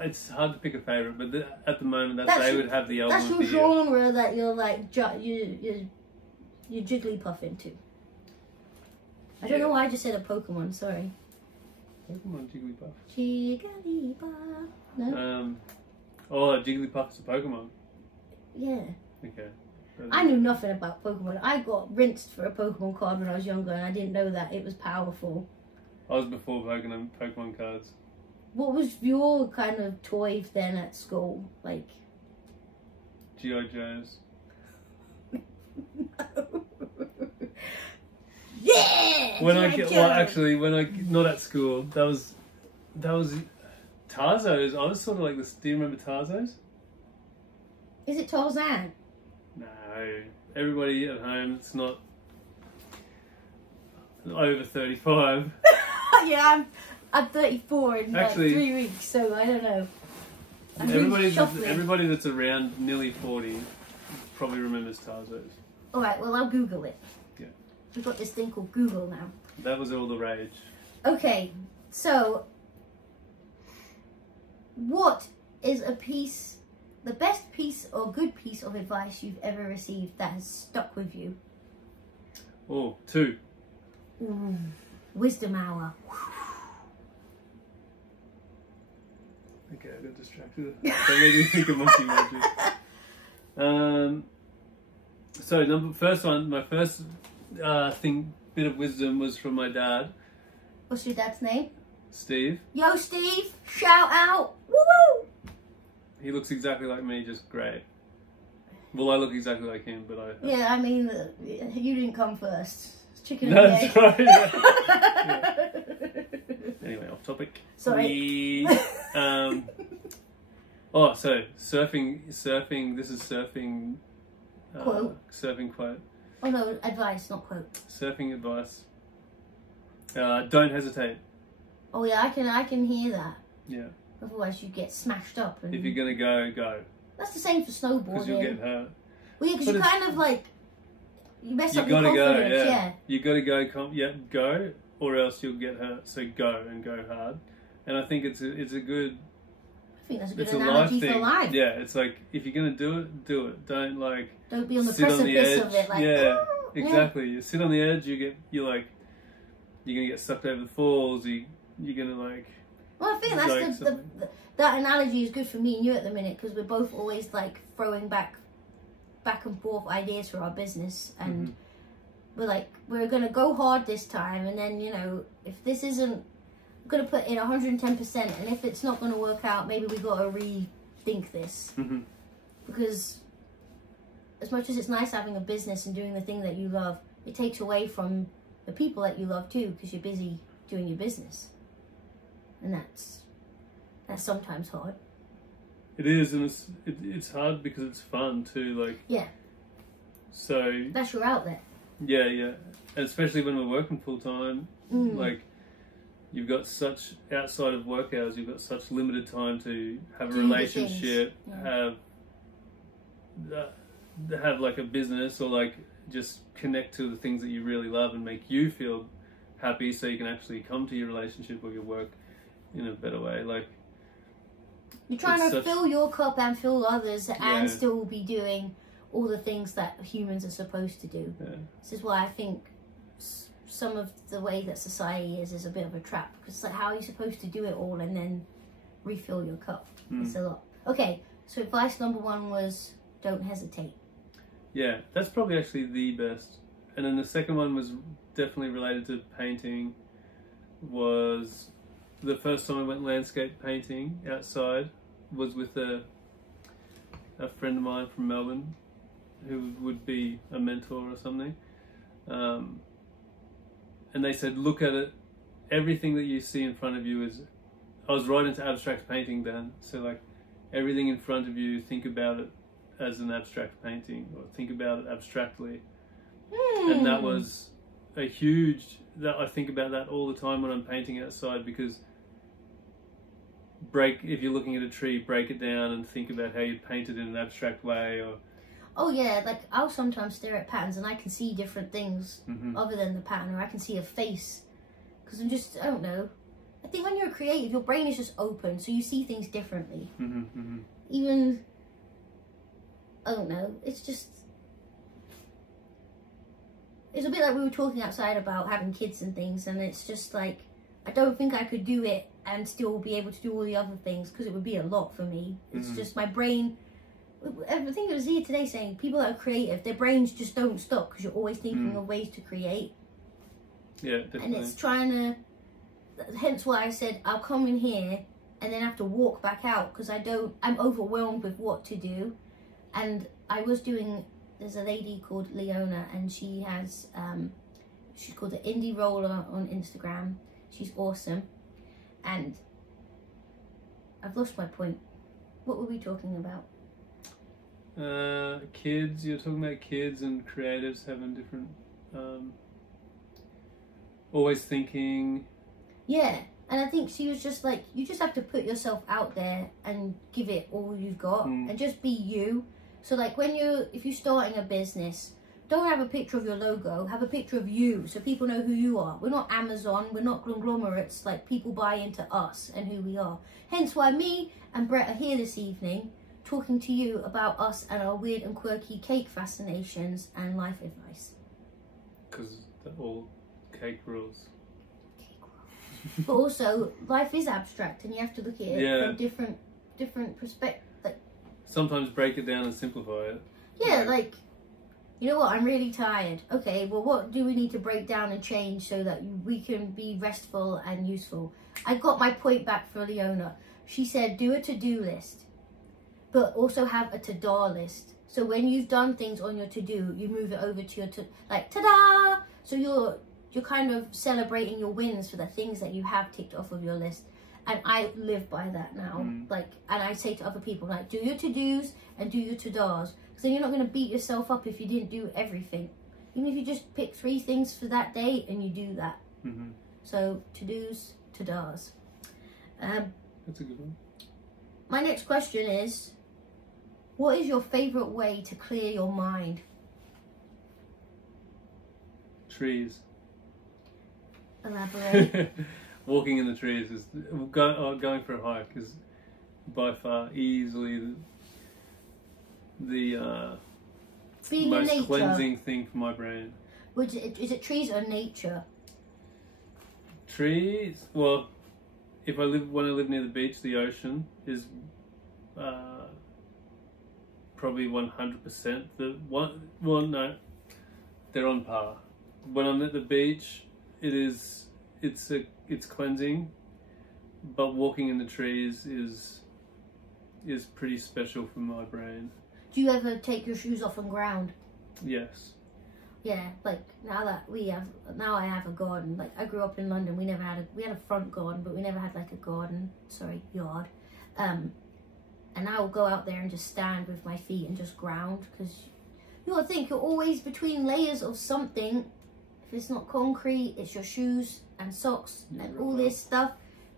It's hard to pick a favourite, but at the moment, they would have the album That's of your the year. genre that you're, like, you're Jigglypuff into. I don't know why I just said a Pokemon, sorry. Pokemon Jigglypuff. Jigglypuff. No? Jigglypuff is a Pokemon. Yeah. Okay. I knew nothing about Pokemon. I got rinsed for a Pokemon card when I was younger, and I didn't know that it was powerful. I was before Pokemon cards. What was your kind of toy then at school? Like... G.I. Joes. Yeah! When not at school. That was Tarzos. I was sort of like this. Do you remember Tarzos? Is it Tarzan? No. Everybody at home, it's not over 35. Yeah, I'm 34 in like 3 weeks, so I don't know. Everybody that's around nearly 40 probably remembers Tarzos. Alright, well, I'll Google it. Yeah. We've got this thing called Google now. That was all the rage. Okay, so what is the best piece or good piece of advice you've ever received that has stuck with you? Oh, 2. Ooh, wisdom hour. Okay, I got distracted. That made me think of monkey magic. So my first bit of wisdom was from my dad. What's your dad's name? Steve. Yo, Steve! Shout out! Woo-woo! He looks exactly like me, just grey. Well, I look exactly like him, but I... Yeah, I mean, you didn't come first. It's chicken and egg. That's right. Yeah. Anyway, off topic. Sorry. So surfing. This is surfing. Quote. Surfing quote. Oh no, advice, not quote. Surfing advice. Don't hesitate. Oh yeah, I can hear that. Yeah. Otherwise you get smashed up. And... If you're gonna go, go. That's the same for snowboarding. Because you'll get hurt. Well, yeah, because you kind of like you mess up your gotta confidence. Go, yeah. You gotta go. Go, or else you'll get hurt. So go and go hard. And I think it's a good. I think that's a good analogy for life. Yeah, it's like if you're gonna do it, do it. Don't be on the precipice of it. Like, yeah, oh, exactly. You sit on the edge. You're gonna get sucked over the falls. You're gonna like. Well, I think that's that analogy is good for me and you at the minute because we're both always like throwing back and forth ideas for our business, and we're like we're gonna go hard this time, and then if this isn't gonna put in 110%, and if it's not gonna work out, maybe we gotta rethink this because as much as it's nice having a business and doing the thing that you love, it takes away from the people that you love too because you're busy doing your business. And that's sometimes hard. It is, and it's hard because it's fun too. Like so that's your outlet. Yeah, and especially when we're working full time. Like you've got such outside of work hours, you've got such limited time to have a relationship, have like a business, or like just connect to the things that you really love and make you feel happy, so you can actually come to your relationship or your work in a better way. Like you're trying to fill your cup and fill others, and still be doing all the things that humans are supposed to do. This is why I think some of the way that society is a bit of a trap, because it's like, how are you supposed to do it all and then refill your cup? It's a lot. Okay, so advice number 1 was don't hesitate. Yeah, that's probably actually the best. And then the second one was definitely related to painting. Was the first time I went landscape painting outside was with a friend of mine from Melbourne who would be a mentor or something. and they said, look at it. Everything that you see in front of you is. I was right into abstract painting then, so like everything in front of you, think about it as an abstract painting, or think about it abstractly. And that was a huge. That I think about that all the time when I'm painting outside, because if you're looking at a tree, break it down and think about how you'd paint it in an abstract way, or. Oh yeah, like I'll sometimes stare at patterns and I can see different things other than the pattern, or I can see a face, because I don't know. I think when you're creative, your brain is just open, so you see things differently. Even, I don't know, it's a bit like we were talking outside about having kids and things, and it's just like, I don't think I could do it and still be able to do all the other things, because it would be a lot for me. It's just my brain. I think it was here today saying people that are creative, their brains just don't stop, because you're always thinking of ways to create. Yeah, definitely. And it's trying to, hence why I said I'll come in here and then have to walk back out, because I'm overwhelmed with what to do. And I was doing, there's a lady called Leona, and she has, she's called the Indie Roller on Instagram. She's awesome. And I've lost my point. What were we talking about? Kids. You're talking about kids and creatives having different, always thinking. Yeah, and I think she was just like, you just have to put yourself out there and give it all you've got, and just be you. So like if you're starting a business, don't have a picture of your logo, have a picture of you, so people know who you are. We're not Amazon, we're not conglomerates, like people buy into us and who we are. Hence why me and Brett are here this evening, talking to you about us and our weird and quirky cake fascinations and life advice. Because they're all cake rules. But also, life is abstract, and you have to look at it from different perspectives. Like, sometimes break it down and simplify it. Yeah, like, you know what, I'm really tired. Okay, well, what do we need to break down and change so that we can be restful and useful? I got my point back for Leona. She said, do a to-do list, but also have a to-do list. So when you've done things on your to-do, you move it over to your like, ta-da! So you're kind of celebrating your wins for the things that you have ticked off of your list. And I live by that now. Like, and I say to other people, like, do your to-dos and do your to-dos. Because then you're not going to beat yourself up if you didn't do everything. Even if you just pick 3 things for that day and you do that. So, to-dos, to-dos. That's a good one. My next question is, what is your favourite way to clear your mind? Trees. Elaborate. Walking in the trees is going for a hike is by far easily the most cleansing thing for my brain. Is it trees or nature? Trees. Well, when I live near the beach, the ocean is probably 100%. No, they're on par. When I'm at the beach, it's cleansing, but walking in the trees is pretty special for my brain. Do you ever take your shoes off on ground? Yes. Yeah, like now I have a garden. Like I grew up in London, we had a front garden, but we never had like a yard. And I will go out there and just stand with my feet and just ground, because you gotta think you're always between layers of something. If it's not concrete, it's your shoes and socks and all this stuff,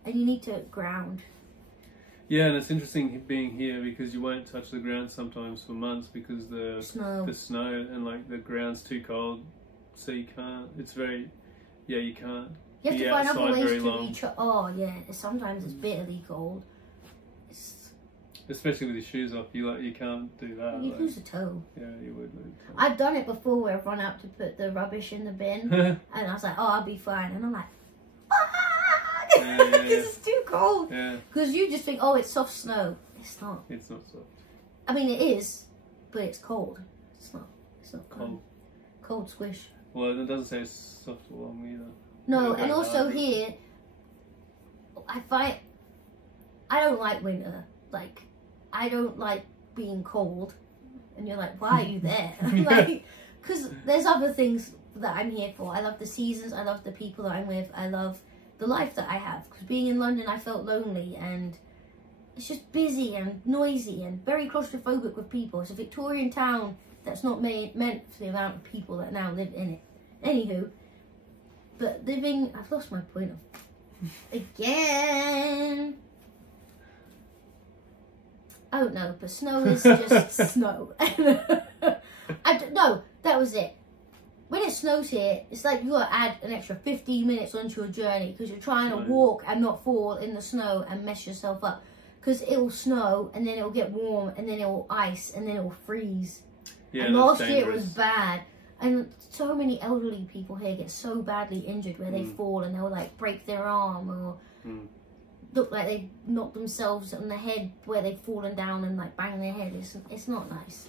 and you need to ground. Yeah, and it's interesting being here because you won't touch the ground sometimes for months because the snow and like the ground's too cold, so you can't. It's very, you can't. You have to find other ways to reach. Oh yeah, sometimes it's bitterly cold. Especially with your shoes off, you can't do that. You'd lose a toe. Yeah, you would lose a toe. I've done it before where I've run out to put the rubbish in the bin, and I was like, oh, I'll be fine, and I'm like, because it's too cold. Yeah. Because you just think, oh, it's soft snow. It's not. It's not soft. I mean, it is, but it's cold. It's not cold. Cold squish. Well, it doesn't say it's soft or long either. No, and also here, I don't like winter. Like, I don't like being cold. And you're like, why are you there? Like, because there's other things that I'm here for. I love the seasons. I love the people that I'm with. I love the life that I have. Because being in London, I felt lonely, and it's just busy and noisy and very claustrophobic with people. It's a Victorian town that's not meant for the amount of people that now live in it. Anywho, but living... I've lost my point of... Again. I don't know, but snow is just snow. No, that was it. When it snows here, it's like you got to add an extra 15 minutes onto your journey because you're trying to walk and not fall in the snow and mess yourself up. Because it will snow and then it will get warm and then it will ice and then it will freeze. Yeah, and last year it was bad. And so many elderly people here get so badly injured where they fall and they'll like break their arm or look like they knocked themselves on the head where they've fallen down and like banged their head. It's not nice.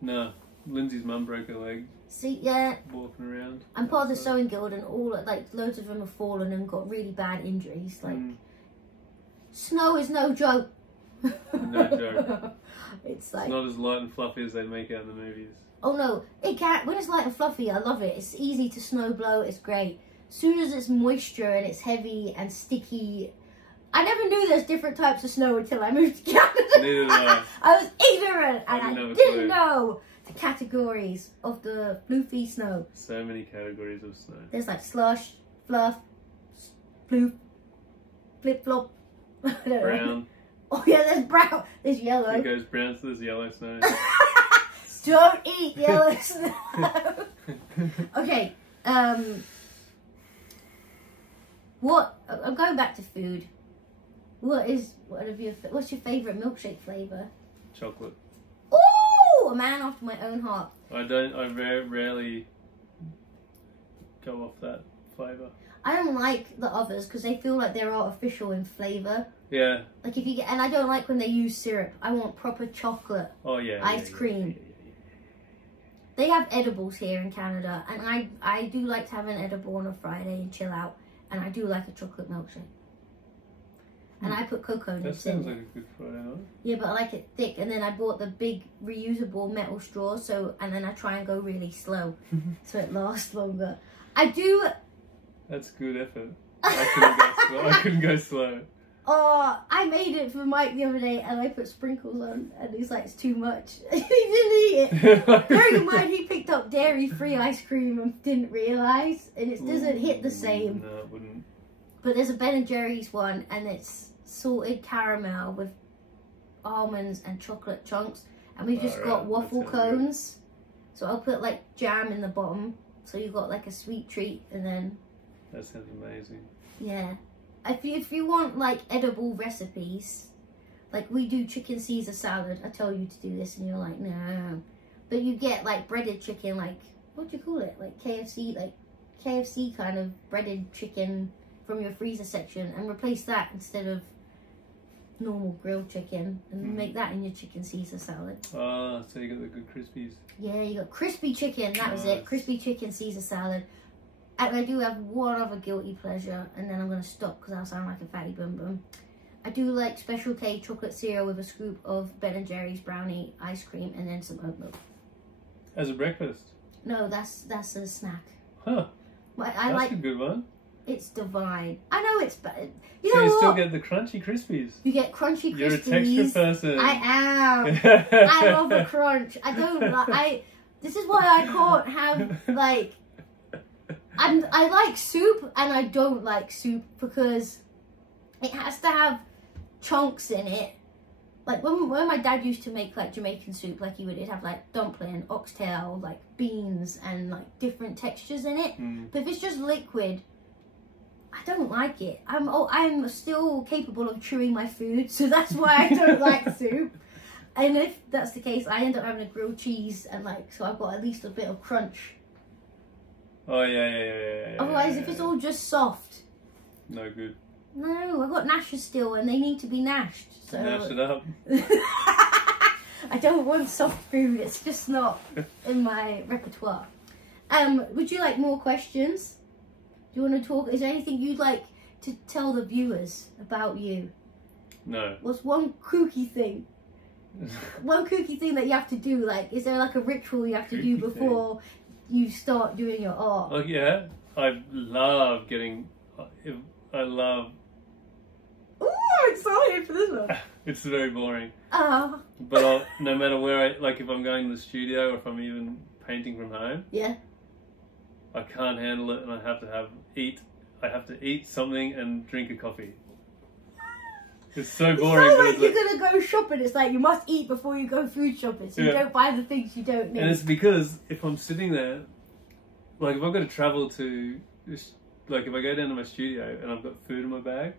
No, Lindsay's mum broke her leg. See, yeah. Walking around. I'm part of the sewing guild, and loads of them have fallen and got really bad injuries. Like, snow is no joke. No joke. It's like... It's not as light and fluffy as they make out in the movies. Oh no, it can. When it's light and fluffy, I love it. It's easy to snow blow. It's great. Soon as it's moisture and it's heavy and sticky, I never knew there's different types of snow until I moved to Canada. Neither did I. I was ignorant and I didn't know the categories of the floofy snow. So many categories of snow. There's like slush, fluff, floof, flip flop. Brown. Oh yeah, there's brown. There's yellow. It goes brown, so there's yellow snow. Don't eat yellow snow. Okay. What? I'm going back to food. What's your favourite milkshake flavour? Chocolate. Ooh, a man after my own heart. I rarely go off that flavour. I don't like the others because they feel like they're artificial in flavour. Yeah. Like if you get, and I don't like when they use syrup. I want proper chocolate. Oh yeah. Ice cream. Yeah. They have edibles here in Canada, and I do like to have an edible on a Friday and chill out, and I do like a chocolate milkshake. And I put cocoa nibs in it. That sounds like a good Friday night. Yeah, but I like it thick, and then I bought the big reusable metal straw, and then I try and go really slow, so it lasts longer. That's good effort. I couldn't go slow. Oh, I made it for Mike the other day, and I put sprinkles on, and he's like, it's too much. He didn't eat it. Bearing in mind, he picked up dairy-free ice cream and didn't realise, and it doesn't hit the same. No, it wouldn't. But there's a Ben & Jerry's one, and it's salted caramel with almonds and chocolate chunks, and we've just got waffle cones. Good. So I'll put like jam in the bottom, so you've got like a sweet treat, and then... That sounds amazing. Yeah. If you want like edible recipes, like we do chicken Caesar salad. I tell you to do this and you're like, no. But you get like breaded chicken, like, what do you call it? Like KFC kind of breaded chicken from your freezer section, and replace that instead of normal grilled chicken, and make that in your chicken Caesar salad. Oh, so you got the good crispies. Yeah, you got crispy chicken, that was it. Crispy chicken Caesar salad. And I do have one other guilty pleasure, and then I'm going to stop because I'll sound like a fatty bum bum. I do like Special K chocolate cereal with a scoop of Ben & Jerry's brownie ice cream and then some oat milk. As a breakfast? No, that's a snack. Huh. That's like a good one. It's divine. I know it's bad. You so know you what? Still get the crunchy crispies. You get crunchy crispies. You're a texture person. I am. I love a crunch. I don't like... This is why I can't have, like... I like soup, and I don't like soup because it has to have chunks in it. Like when my dad used to make like Jamaican soup, like he'd have like dumpling, oxtail, like beans, and like different textures in it. But if it's just liquid, I don't like it. I'm still capable of chewing my food, so that's why I don't like soup. And if that's the case, I end up having a grilled cheese, and like, so I've got at least a bit of crunch. Oh yeah. Otherwise, if it's all just soft, no good. No, I've got gnashers still, and they need to be gnashed. So Gnash it up. I don't want soft food. It's just not in my repertoire. Would you like more questions? Do you want to talk? Is there anything you'd like to tell the viewers about you? No. What's one kooky thing? One kooky thing that you have to do? Like, is there like a ritual you have to do before you start doing your art. Oh yeah, I love getting. I love. Ooh, I'm excited for this one. It's very boring. Oh. But no matter where if I'm going to the studio or if I'm even painting from home, Yeah. I can't handle it, and I have to eat something and drink a coffee. It's so boring. It's so you're gonna go shopping. It's like you must eat before you go food shopping, so you don't buy the things you don't need. And it's because if I'm sitting there, like if I've got to travel to, like if I go down to my studio and I've got food in my bag,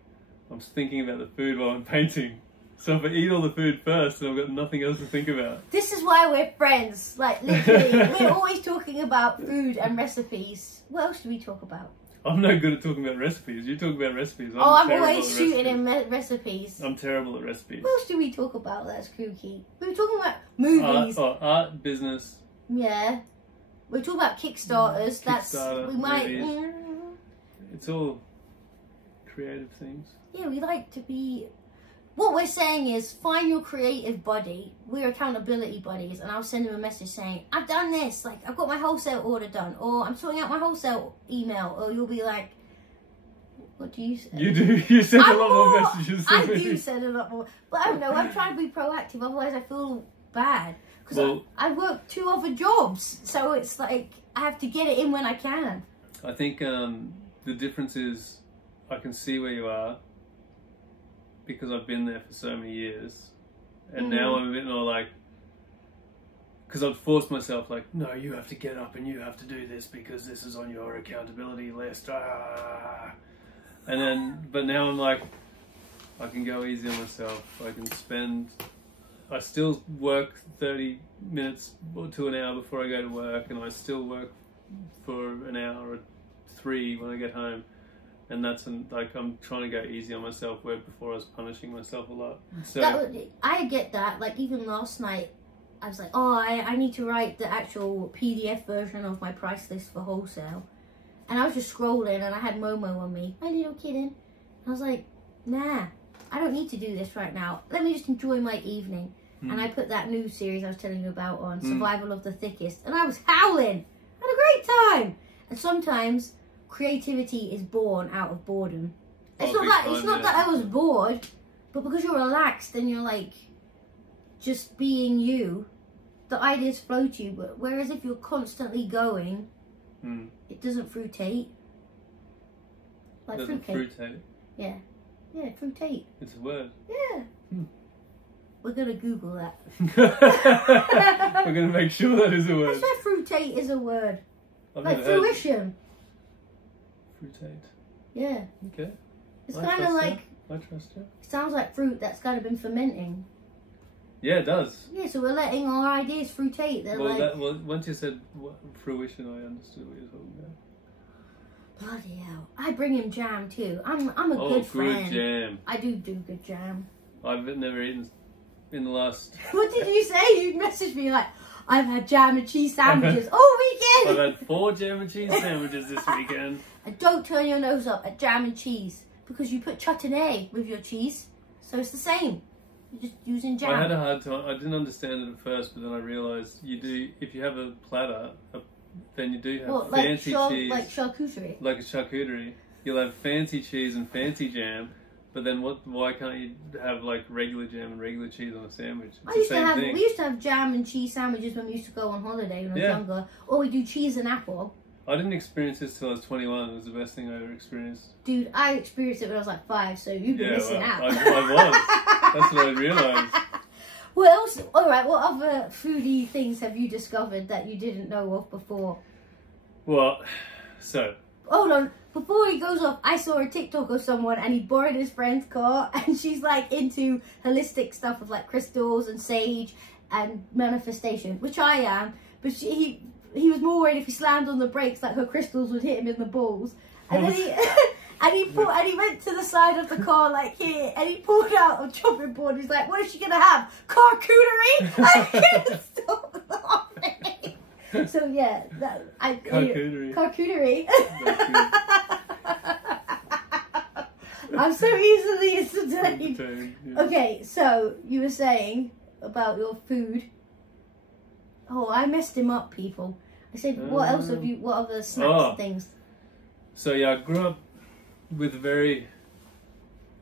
I'm thinking about the food while I'm painting. So if I eat all the food first, then I've got nothing else to think about. This is why we're friends. Like literally, we're always talking about food and recipes. What else do we talk about? I'm no good at talking about recipes. You talk about recipes. I'm always shooting in recipes. I'm terrible at recipes. What else do we talk about that's kooky? We were talking about movies. Art, business. Yeah. We talk about Kickstarters. Kickstarter, we might. movies. It's all creative things. Yeah, we like to be. What we're saying is find your creative buddy. We're accountability buddies, and I'll send him a message saying, I've done this, like I've got my wholesale order done, or I'm sorting out my wholesale email, or you'll be like, what do you say? You do. You send a lot more messages than I me. do send a lot more. But I don't know, I'm trying to be proactive, otherwise I feel bad. Because I work 2 other jobs, so it's like I have to get it in when I can. I think the difference is I can see where you are, because I've been there for so many years, and now I'm a bit more like, because I've forced myself like, no, you have to get up and you have to do this because this is on your accountability list. And then, but now I'm like, I can go easy on myself. I still work 30 minutes to an hour before I go to work, and I still work for an hour or 3 when I get home. And that's like I'm trying to go easy on myself, where before I was punishing myself a lot. So I get that. Like even last night, I was like, oh, I need to write the actual PDF version of my price list for wholesale. And I was just scrolling, and I had Momo on me, my little kitten. I was like, nah, I don't need to do this right now. Let me just enjoy my evening. And I put that new series I was telling you about on, Survival of the Thickest, and I was howling. I had a great time. And sometimes creativity is born out of boredom. It's not that I was bored, but because you're relaxed and you're like just being you, the ideas flow to you. But whereas if you're constantly going, it doesn't fruitate. Like fruitcake. Yeah, fruitate. It's a word. Yeah. We're gonna Google that. We're gonna make sure that is a word. I swear fruitate is a word. I've like fruition. Fruitate. Yeah. Okay. It's kind of like. I trust you. It sounds like fruit that's kind of been fermenting. Yeah, it does. Yeah, so we're letting our ideas fruitate. They're once you said fruition, I understood what you're talking about. Bloody hell! I bring him jam too. I'm a good friend. Good jam. I do good jam. I've never eaten in the last. What did you say? You messaged me like, I've had jam and cheese sandwiches all weekend. I've had 4 jam and cheese sandwiches this weekend. And don't turn your nose up at jam and cheese, because you put chutney with your cheese, so it's the same. You're just using jam. I had a hard time. I didn't understand it at first, but then I realised you do. If you have a platter, then you do have fancy cheese, like charcuterie. Like a charcuterie, you'll have fancy cheese and fancy jam. But then why can't you have like regular jam and regular cheese on a sandwich? It's the same thing. We used to have jam and cheese sandwiches when we used to go on holiday when I was younger. Or we do cheese and apple. I didn't experience this till I was 21. It was the best thing I ever experienced. Dude, I experienced it when I was like 5, so you've been missing out. I was. That's what I realised. What else? Alright, what other foodie things have you discovered that you didn't know of before? Well, so... Hold on. Before he goes off, I saw a TikTok of someone and he borrowed his friend's car, and she's like into holistic stuff with like crystals and sage and manifestation, which I am, but he was more worried if he slammed on the brakes like her crystals would hit him in the balls. And then he went to the side of the car like here, and he pulled out a chopping board. He's like, what is she gonna have? Charcuterie? I couldn't stop laughing. So yeah, charcuterie. I'm so easily entertained. Yeah. Okay, so you were saying about your food. Oh, I messed him up, people. I said, what else have you? What other snacks and things? So yeah, I grew up with very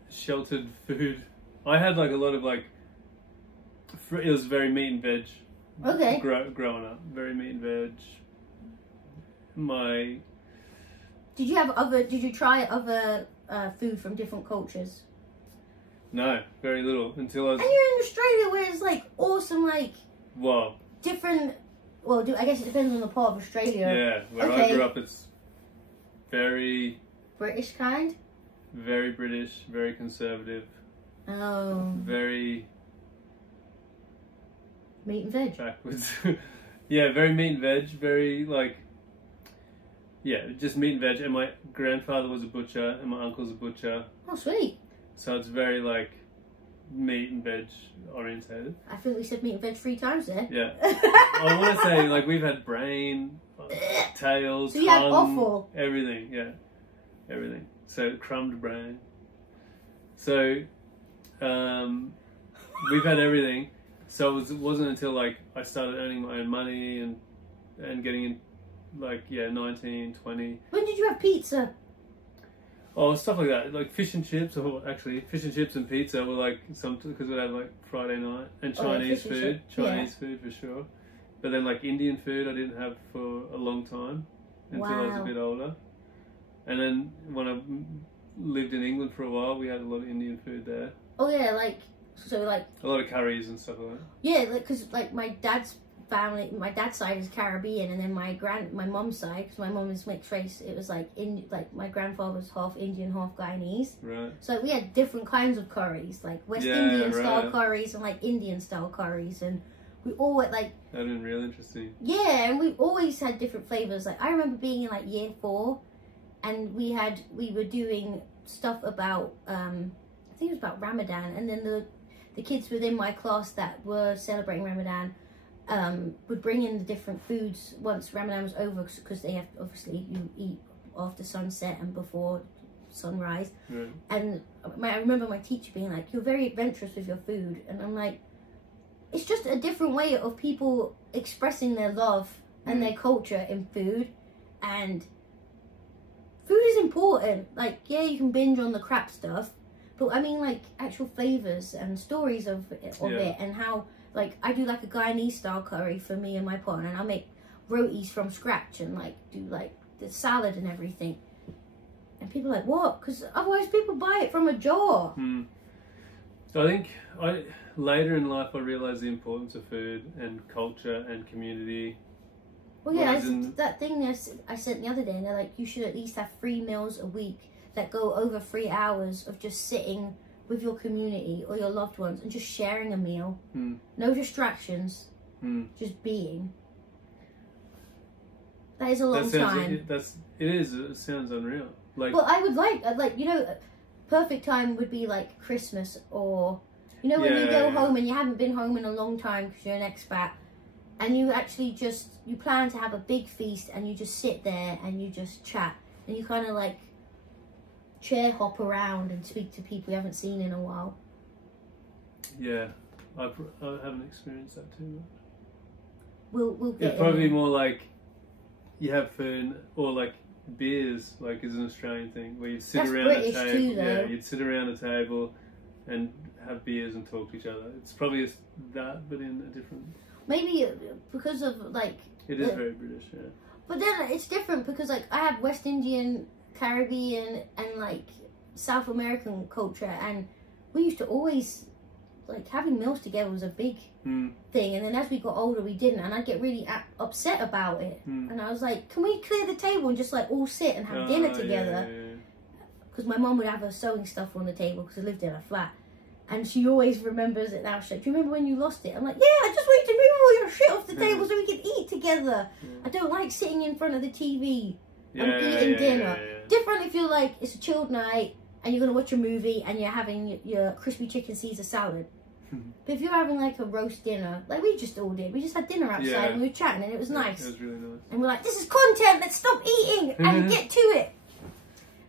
sheltered food. I had like a lot of like. It was very meat and veg. Okay. Growing up, very meat and veg. Did you try other food from different cultures? No, very little until I was. And you're in Australia, where it's like awesome, like. Well. Different. Well, I guess it depends on the part of Australia. Yeah, where I grew up, it's very British kind. Very British, very conservative. Oh. Very. Meat and veg. Backwards. Yeah, very meat and veg. Very like. Yeah, just meat and veg. And my grandfather was a butcher, and my uncle's a butcher. Oh, sweet. So it's very like meat and veg orientated. I think we said meat and veg 3 times there. Yeah. I want to say like we've had brain, tails, so you tongue, had offal. Everything. Yeah, everything. So crumbed brain. So we've had everything. So it wasn't until like I started earning my own money and getting in like 19, 20. When did you have pizza? Oh, stuff like that, like fish and chips, or actually fish and chips and pizza were like because we'd have like Friday night, and Chinese food, food for sure. But then like Indian food I didn't have for a long time until I was a bit older. And then when I lived in England for a while, we had a lot of Indian food there. Oh yeah, like so like a lot of curries and stuff like that. Yeah, because like my dad's family, my dad's side is Caribbean, and then my mum's side, because my mum is mixed race, it was like my grandfather was half Indian, half Guyanese. Right. So we had different kinds of curries, like West Indian style curries and like Indian style curries, and we all went like. That'd been real interesting. Yeah, and we always had different flavors. Like I remember being in like year 4, and we were doing stuff about I think it was about Ramadan, and then the kids within my class that were celebrating Ramadan. Would bring in the different foods once Ramadan was over, because they have obviously you eat after sunset and before sunrise. Right. And I remember my teacher being like, "You're very adventurous with your food," and I'm like, it's just a different way of people expressing their love and their culture in food, and food is important. Like, yeah, you can binge on the crap stuff, but I mean like actual flavors and stories of it, and how. Like, I do like a Guyanese style curry for me and my partner, and I'll make rotis from scratch and like do like the salad and everything. And people are like, what? Because otherwise people buy it from a jar. So I think later in life I realised the importance of food and culture and community. Well, yeah, that thing I sent the other day, and they're like, you should at least have 3 meals a week that go over 3 hours of just sitting with your community or your loved ones and just sharing a meal. No distractions, just being. That is a long time. It sounds unreal. Like, well, I would like perfect time would be like Christmas, or when you go home and you haven't been home in a long time because you're an expat, and you actually you plan to have a big feast, and you just sit there and you just chat, and you kind of like chair hop around and speak to people you haven't seen in a while. Yeah, I haven't experienced that too much. We'll get. It's probably more like you have food or like beers, like is an Australian thing where you sit around British a table. too, though. Yeah, you'd sit around a table and have beers and talk to each other. It's probably that, but in a different. Maybe because of like. It is very British, yeah. But then it's different because like I have West Indian, Caribbean and like South American culture, and we used to always like having meals together was a big thing, and then as we got older we didn't, and I'd get really upset about it, and I was like, can we clear the table and just like all sit and have dinner together, because my mum would have her sewing stuff on the table because I lived in a flat, and she always remembers it now. She's like, do you remember when you lost it? I'm like, yeah, I just want you to move all your shit off the table so we can eat together. I don't like sitting in front of the TV and eating dinner. Different if you're like, it's a chilled night and you're going to watch a movie and you're having your crispy chicken Caesar salad. But if you're having like a roast dinner, like we just all did, we just had dinner outside and we were chatting and it was nice. It was really nice. And we're like, this is content, let's stop eating and get to it.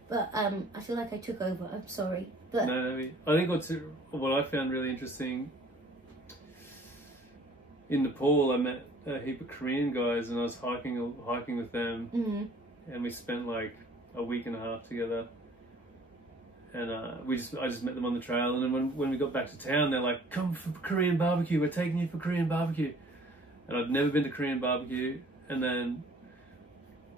But I feel like I took over, I'm sorry. But no, I think what I found really interesting in Nepal, I met a heap of Korean guys, and I was hiking with them, and we spent like a week and a half together. And I just met them on the trail, and then when we got back to town, they're like, "Come for Korean barbecue. We're taking you for Korean barbecue." And I'd never been to Korean barbecue, and then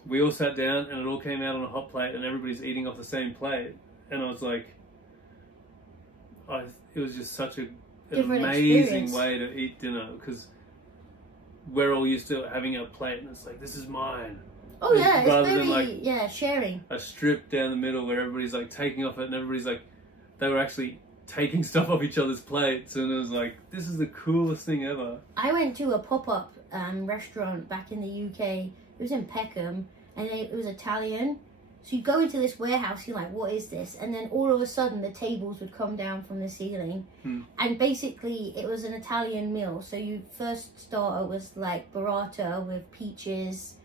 we all sat down, and it all came out on a hot plate, and everybody's eating off the same plate, and I was like, it was just such an amazing way to eat dinner, because we're all used to having a plate, and it's like, this is mine. Oh yeah, it's rather very, than like sharing. A strip down the middle where everybody's like taking off it, and everybody's like, they were actually taking stuff off each other's plates, and it was like, this is the coolest thing ever. I went to a pop-up restaurant back in the UK. It was in Peckham, and it was Italian. So you go into this warehouse, you're like, what is this? And then all of a sudden the tables would come down from the ceiling. And basically it was an Italian meal. So your first starter was like burrata with peaches.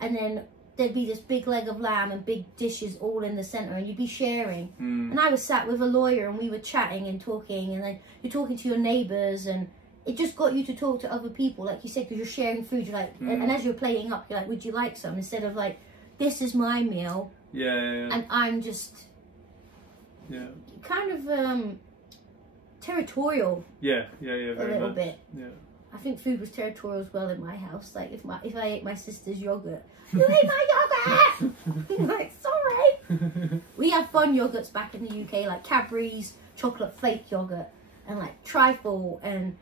And then there'd be this big leg of lamb and big dishes all in the centre, and you'd be sharing. And I was sat with a lawyer, and we were chatting and talking, and then you're talking to your neighbours, and it just got you to talk to other people, like you said, because you're sharing food. You're like, and as you're plating up, you're like, would you like some? Instead of like, this is my meal. Yeah. And I'm just kind of territorial. Yeah, very a little much. bit. Yeah. I think food was territorial as well in my house. Like if I ate my sister's yogurt, you ate my yogurt. I'm like, sorry. We have fun yogurts back in the UK, like Cadbury's chocolate flake yogurt, and like trifle, and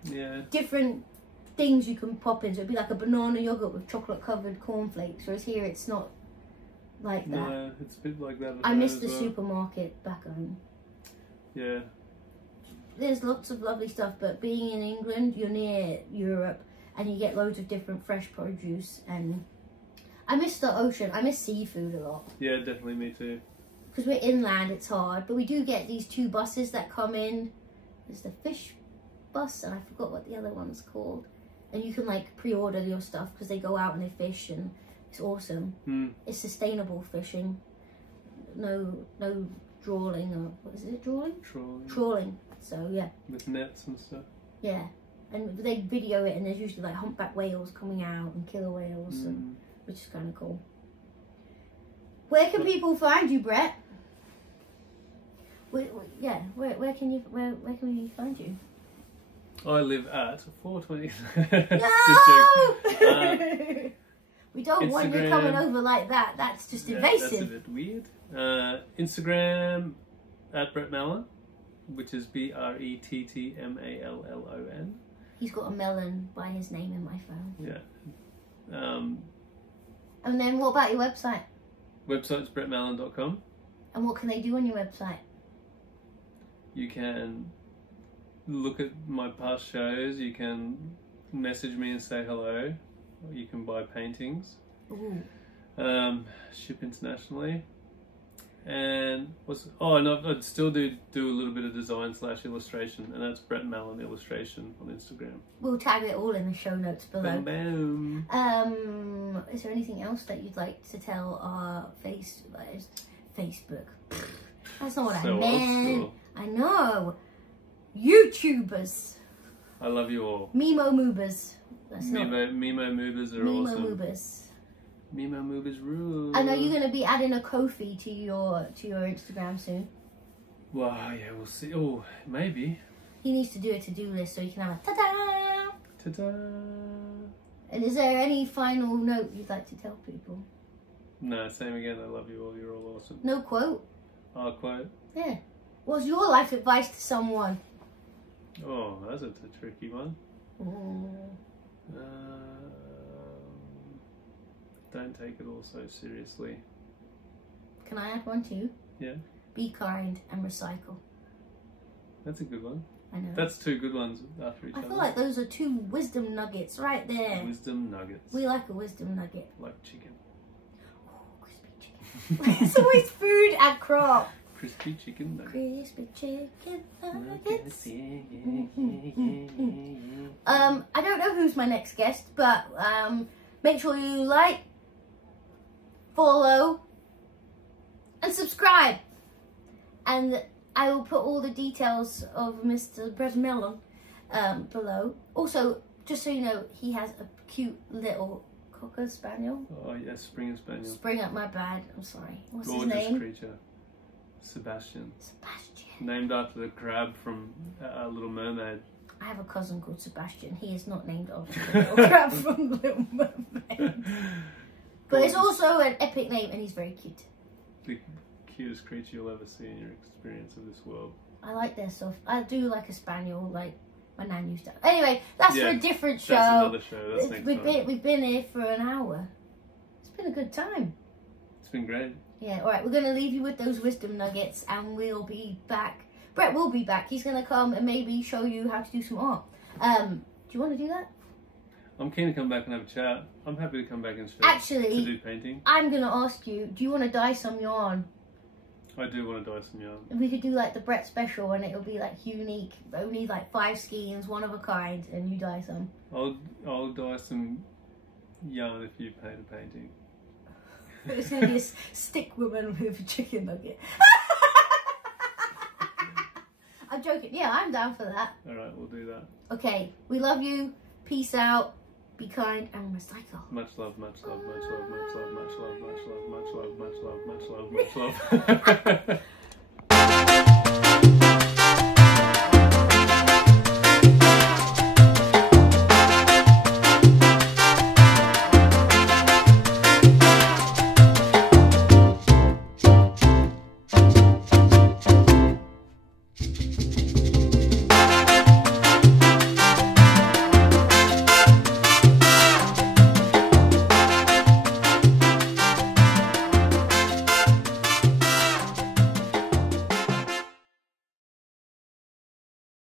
different things you can pop into. It'd be like a banana yogurt with chocolate covered cornflakes. Whereas here it's not like that. No, it's a bit like that. I miss the supermarket back home. Yeah. There's lots of lovely stuff, but being in England, you're near Europe, and you get loads of different fresh produce, and I miss the ocean. I miss seafood a lot. Yeah, definitely, me too. Because we're inland, it's hard, but we do get these 2 buses that come in. There's the fish bus, and I forgot what the other one's called. And you can like pre-order your stuff because they go out and they fish, and it's awesome. It's sustainable fishing. No drawling, or what is it? Trawling. So yeah. With nets and stuff. Yeah, and they video it, and there's usually like humpback whales coming out and killer whales, and, which is kind of cool. Where can people find you, Brett? Where can we find you? I live at 420. No! We don't want you coming over like that. That's just invasive. That's a bit weird. Instagram at Brett Mallon, which is BRETTMALLON. He's got a melon by his name in my phone. Yeah. And then what about your website? Website's brettmallon.com. And what can they do on your website? You can look at my past shows. You can message me and say hello. You can buy paintings. Ship internationally. And I'd still do a little bit of design / illustration, and that's Brett Mallon Illustration on Instagram. We'll tag it all in the show notes below. Boom, boom. Is there anything else that you'd like to tell our Facebook? That's not what I meant. I know. YouTubers. I love you all. Mimo Moobers. Mimo Moobers are awesome. Mimo Moobers. Mimo Moobers rule. I know you're going to be adding a Ko-fi to your Instagram soon. Well, yeah, we'll see. Oh, maybe. He needs to do a to-do list so he can have a ta-da! Ta-da! And is there any final note you'd like to tell people? No, same again. I love you all. You're all awesome. No quote? Our quote? Yeah. What's your life advice to someone? Oh, that's a tricky one. Don't take it all so seriously. Can I add one too? Yeah. Be kind and recycle. That's a good one. I know. That's 2 good ones after each other. I feel like those are 2 wisdom nuggets right there. Wisdom nuggets. We like a wisdom nugget. Like chicken. Oh, crispy chicken. It's always food at Crop. Crispy chicken nuggets. Crispy chicken nuggets. I don't know who's my next guest, but make sure you like, follow, and subscribe. And I will put all the details of Mr. Brett Mallon below. Also, just so you know, he has a cute little Cocker Spaniel. Oh yes, Springer Spaniel. Springer, my bad. I'm sorry. What's Gorgeous his name? creature. Sebastian. Sebastian. Named after the crab from Little Mermaid. I have a cousin called Sebastian. He is not named after the little crab from Little Mermaid. But it's also an epic name, and he's very cute. The cutest creature you'll ever see in your experience of this world. I like their stuff. I do like a spaniel, like my nan used to. Anyway, that's for a different show. That's another show. That's next time. We've been here for an hour. It's been a good time. It's been great. Yeah, alright, we're going to leave you with those wisdom nuggets, and we'll be back. Brett will be back. He's going to come and maybe show you how to do some art. Do you want to do that? I'm keen to come back and have a chat. I'm happy to come back and Actually, to do painting. I'm going to ask you, do you want to dye some yarn? I do want to dye some yarn. We could do like the Brett special, and it'll be like unique, only like 5 skeins, one of a kind, and you dye some. I'll dye some yarn if you paint a painting. It's going to be a stick woman with a chicken nugget. I'm joking. Yeah, I'm down for that. Alright, we'll do that. Okay, we love you. Peace out. Be kind and recycle. Much love, much love, much love, much love, much love, much love, much love, much love, much love, much love.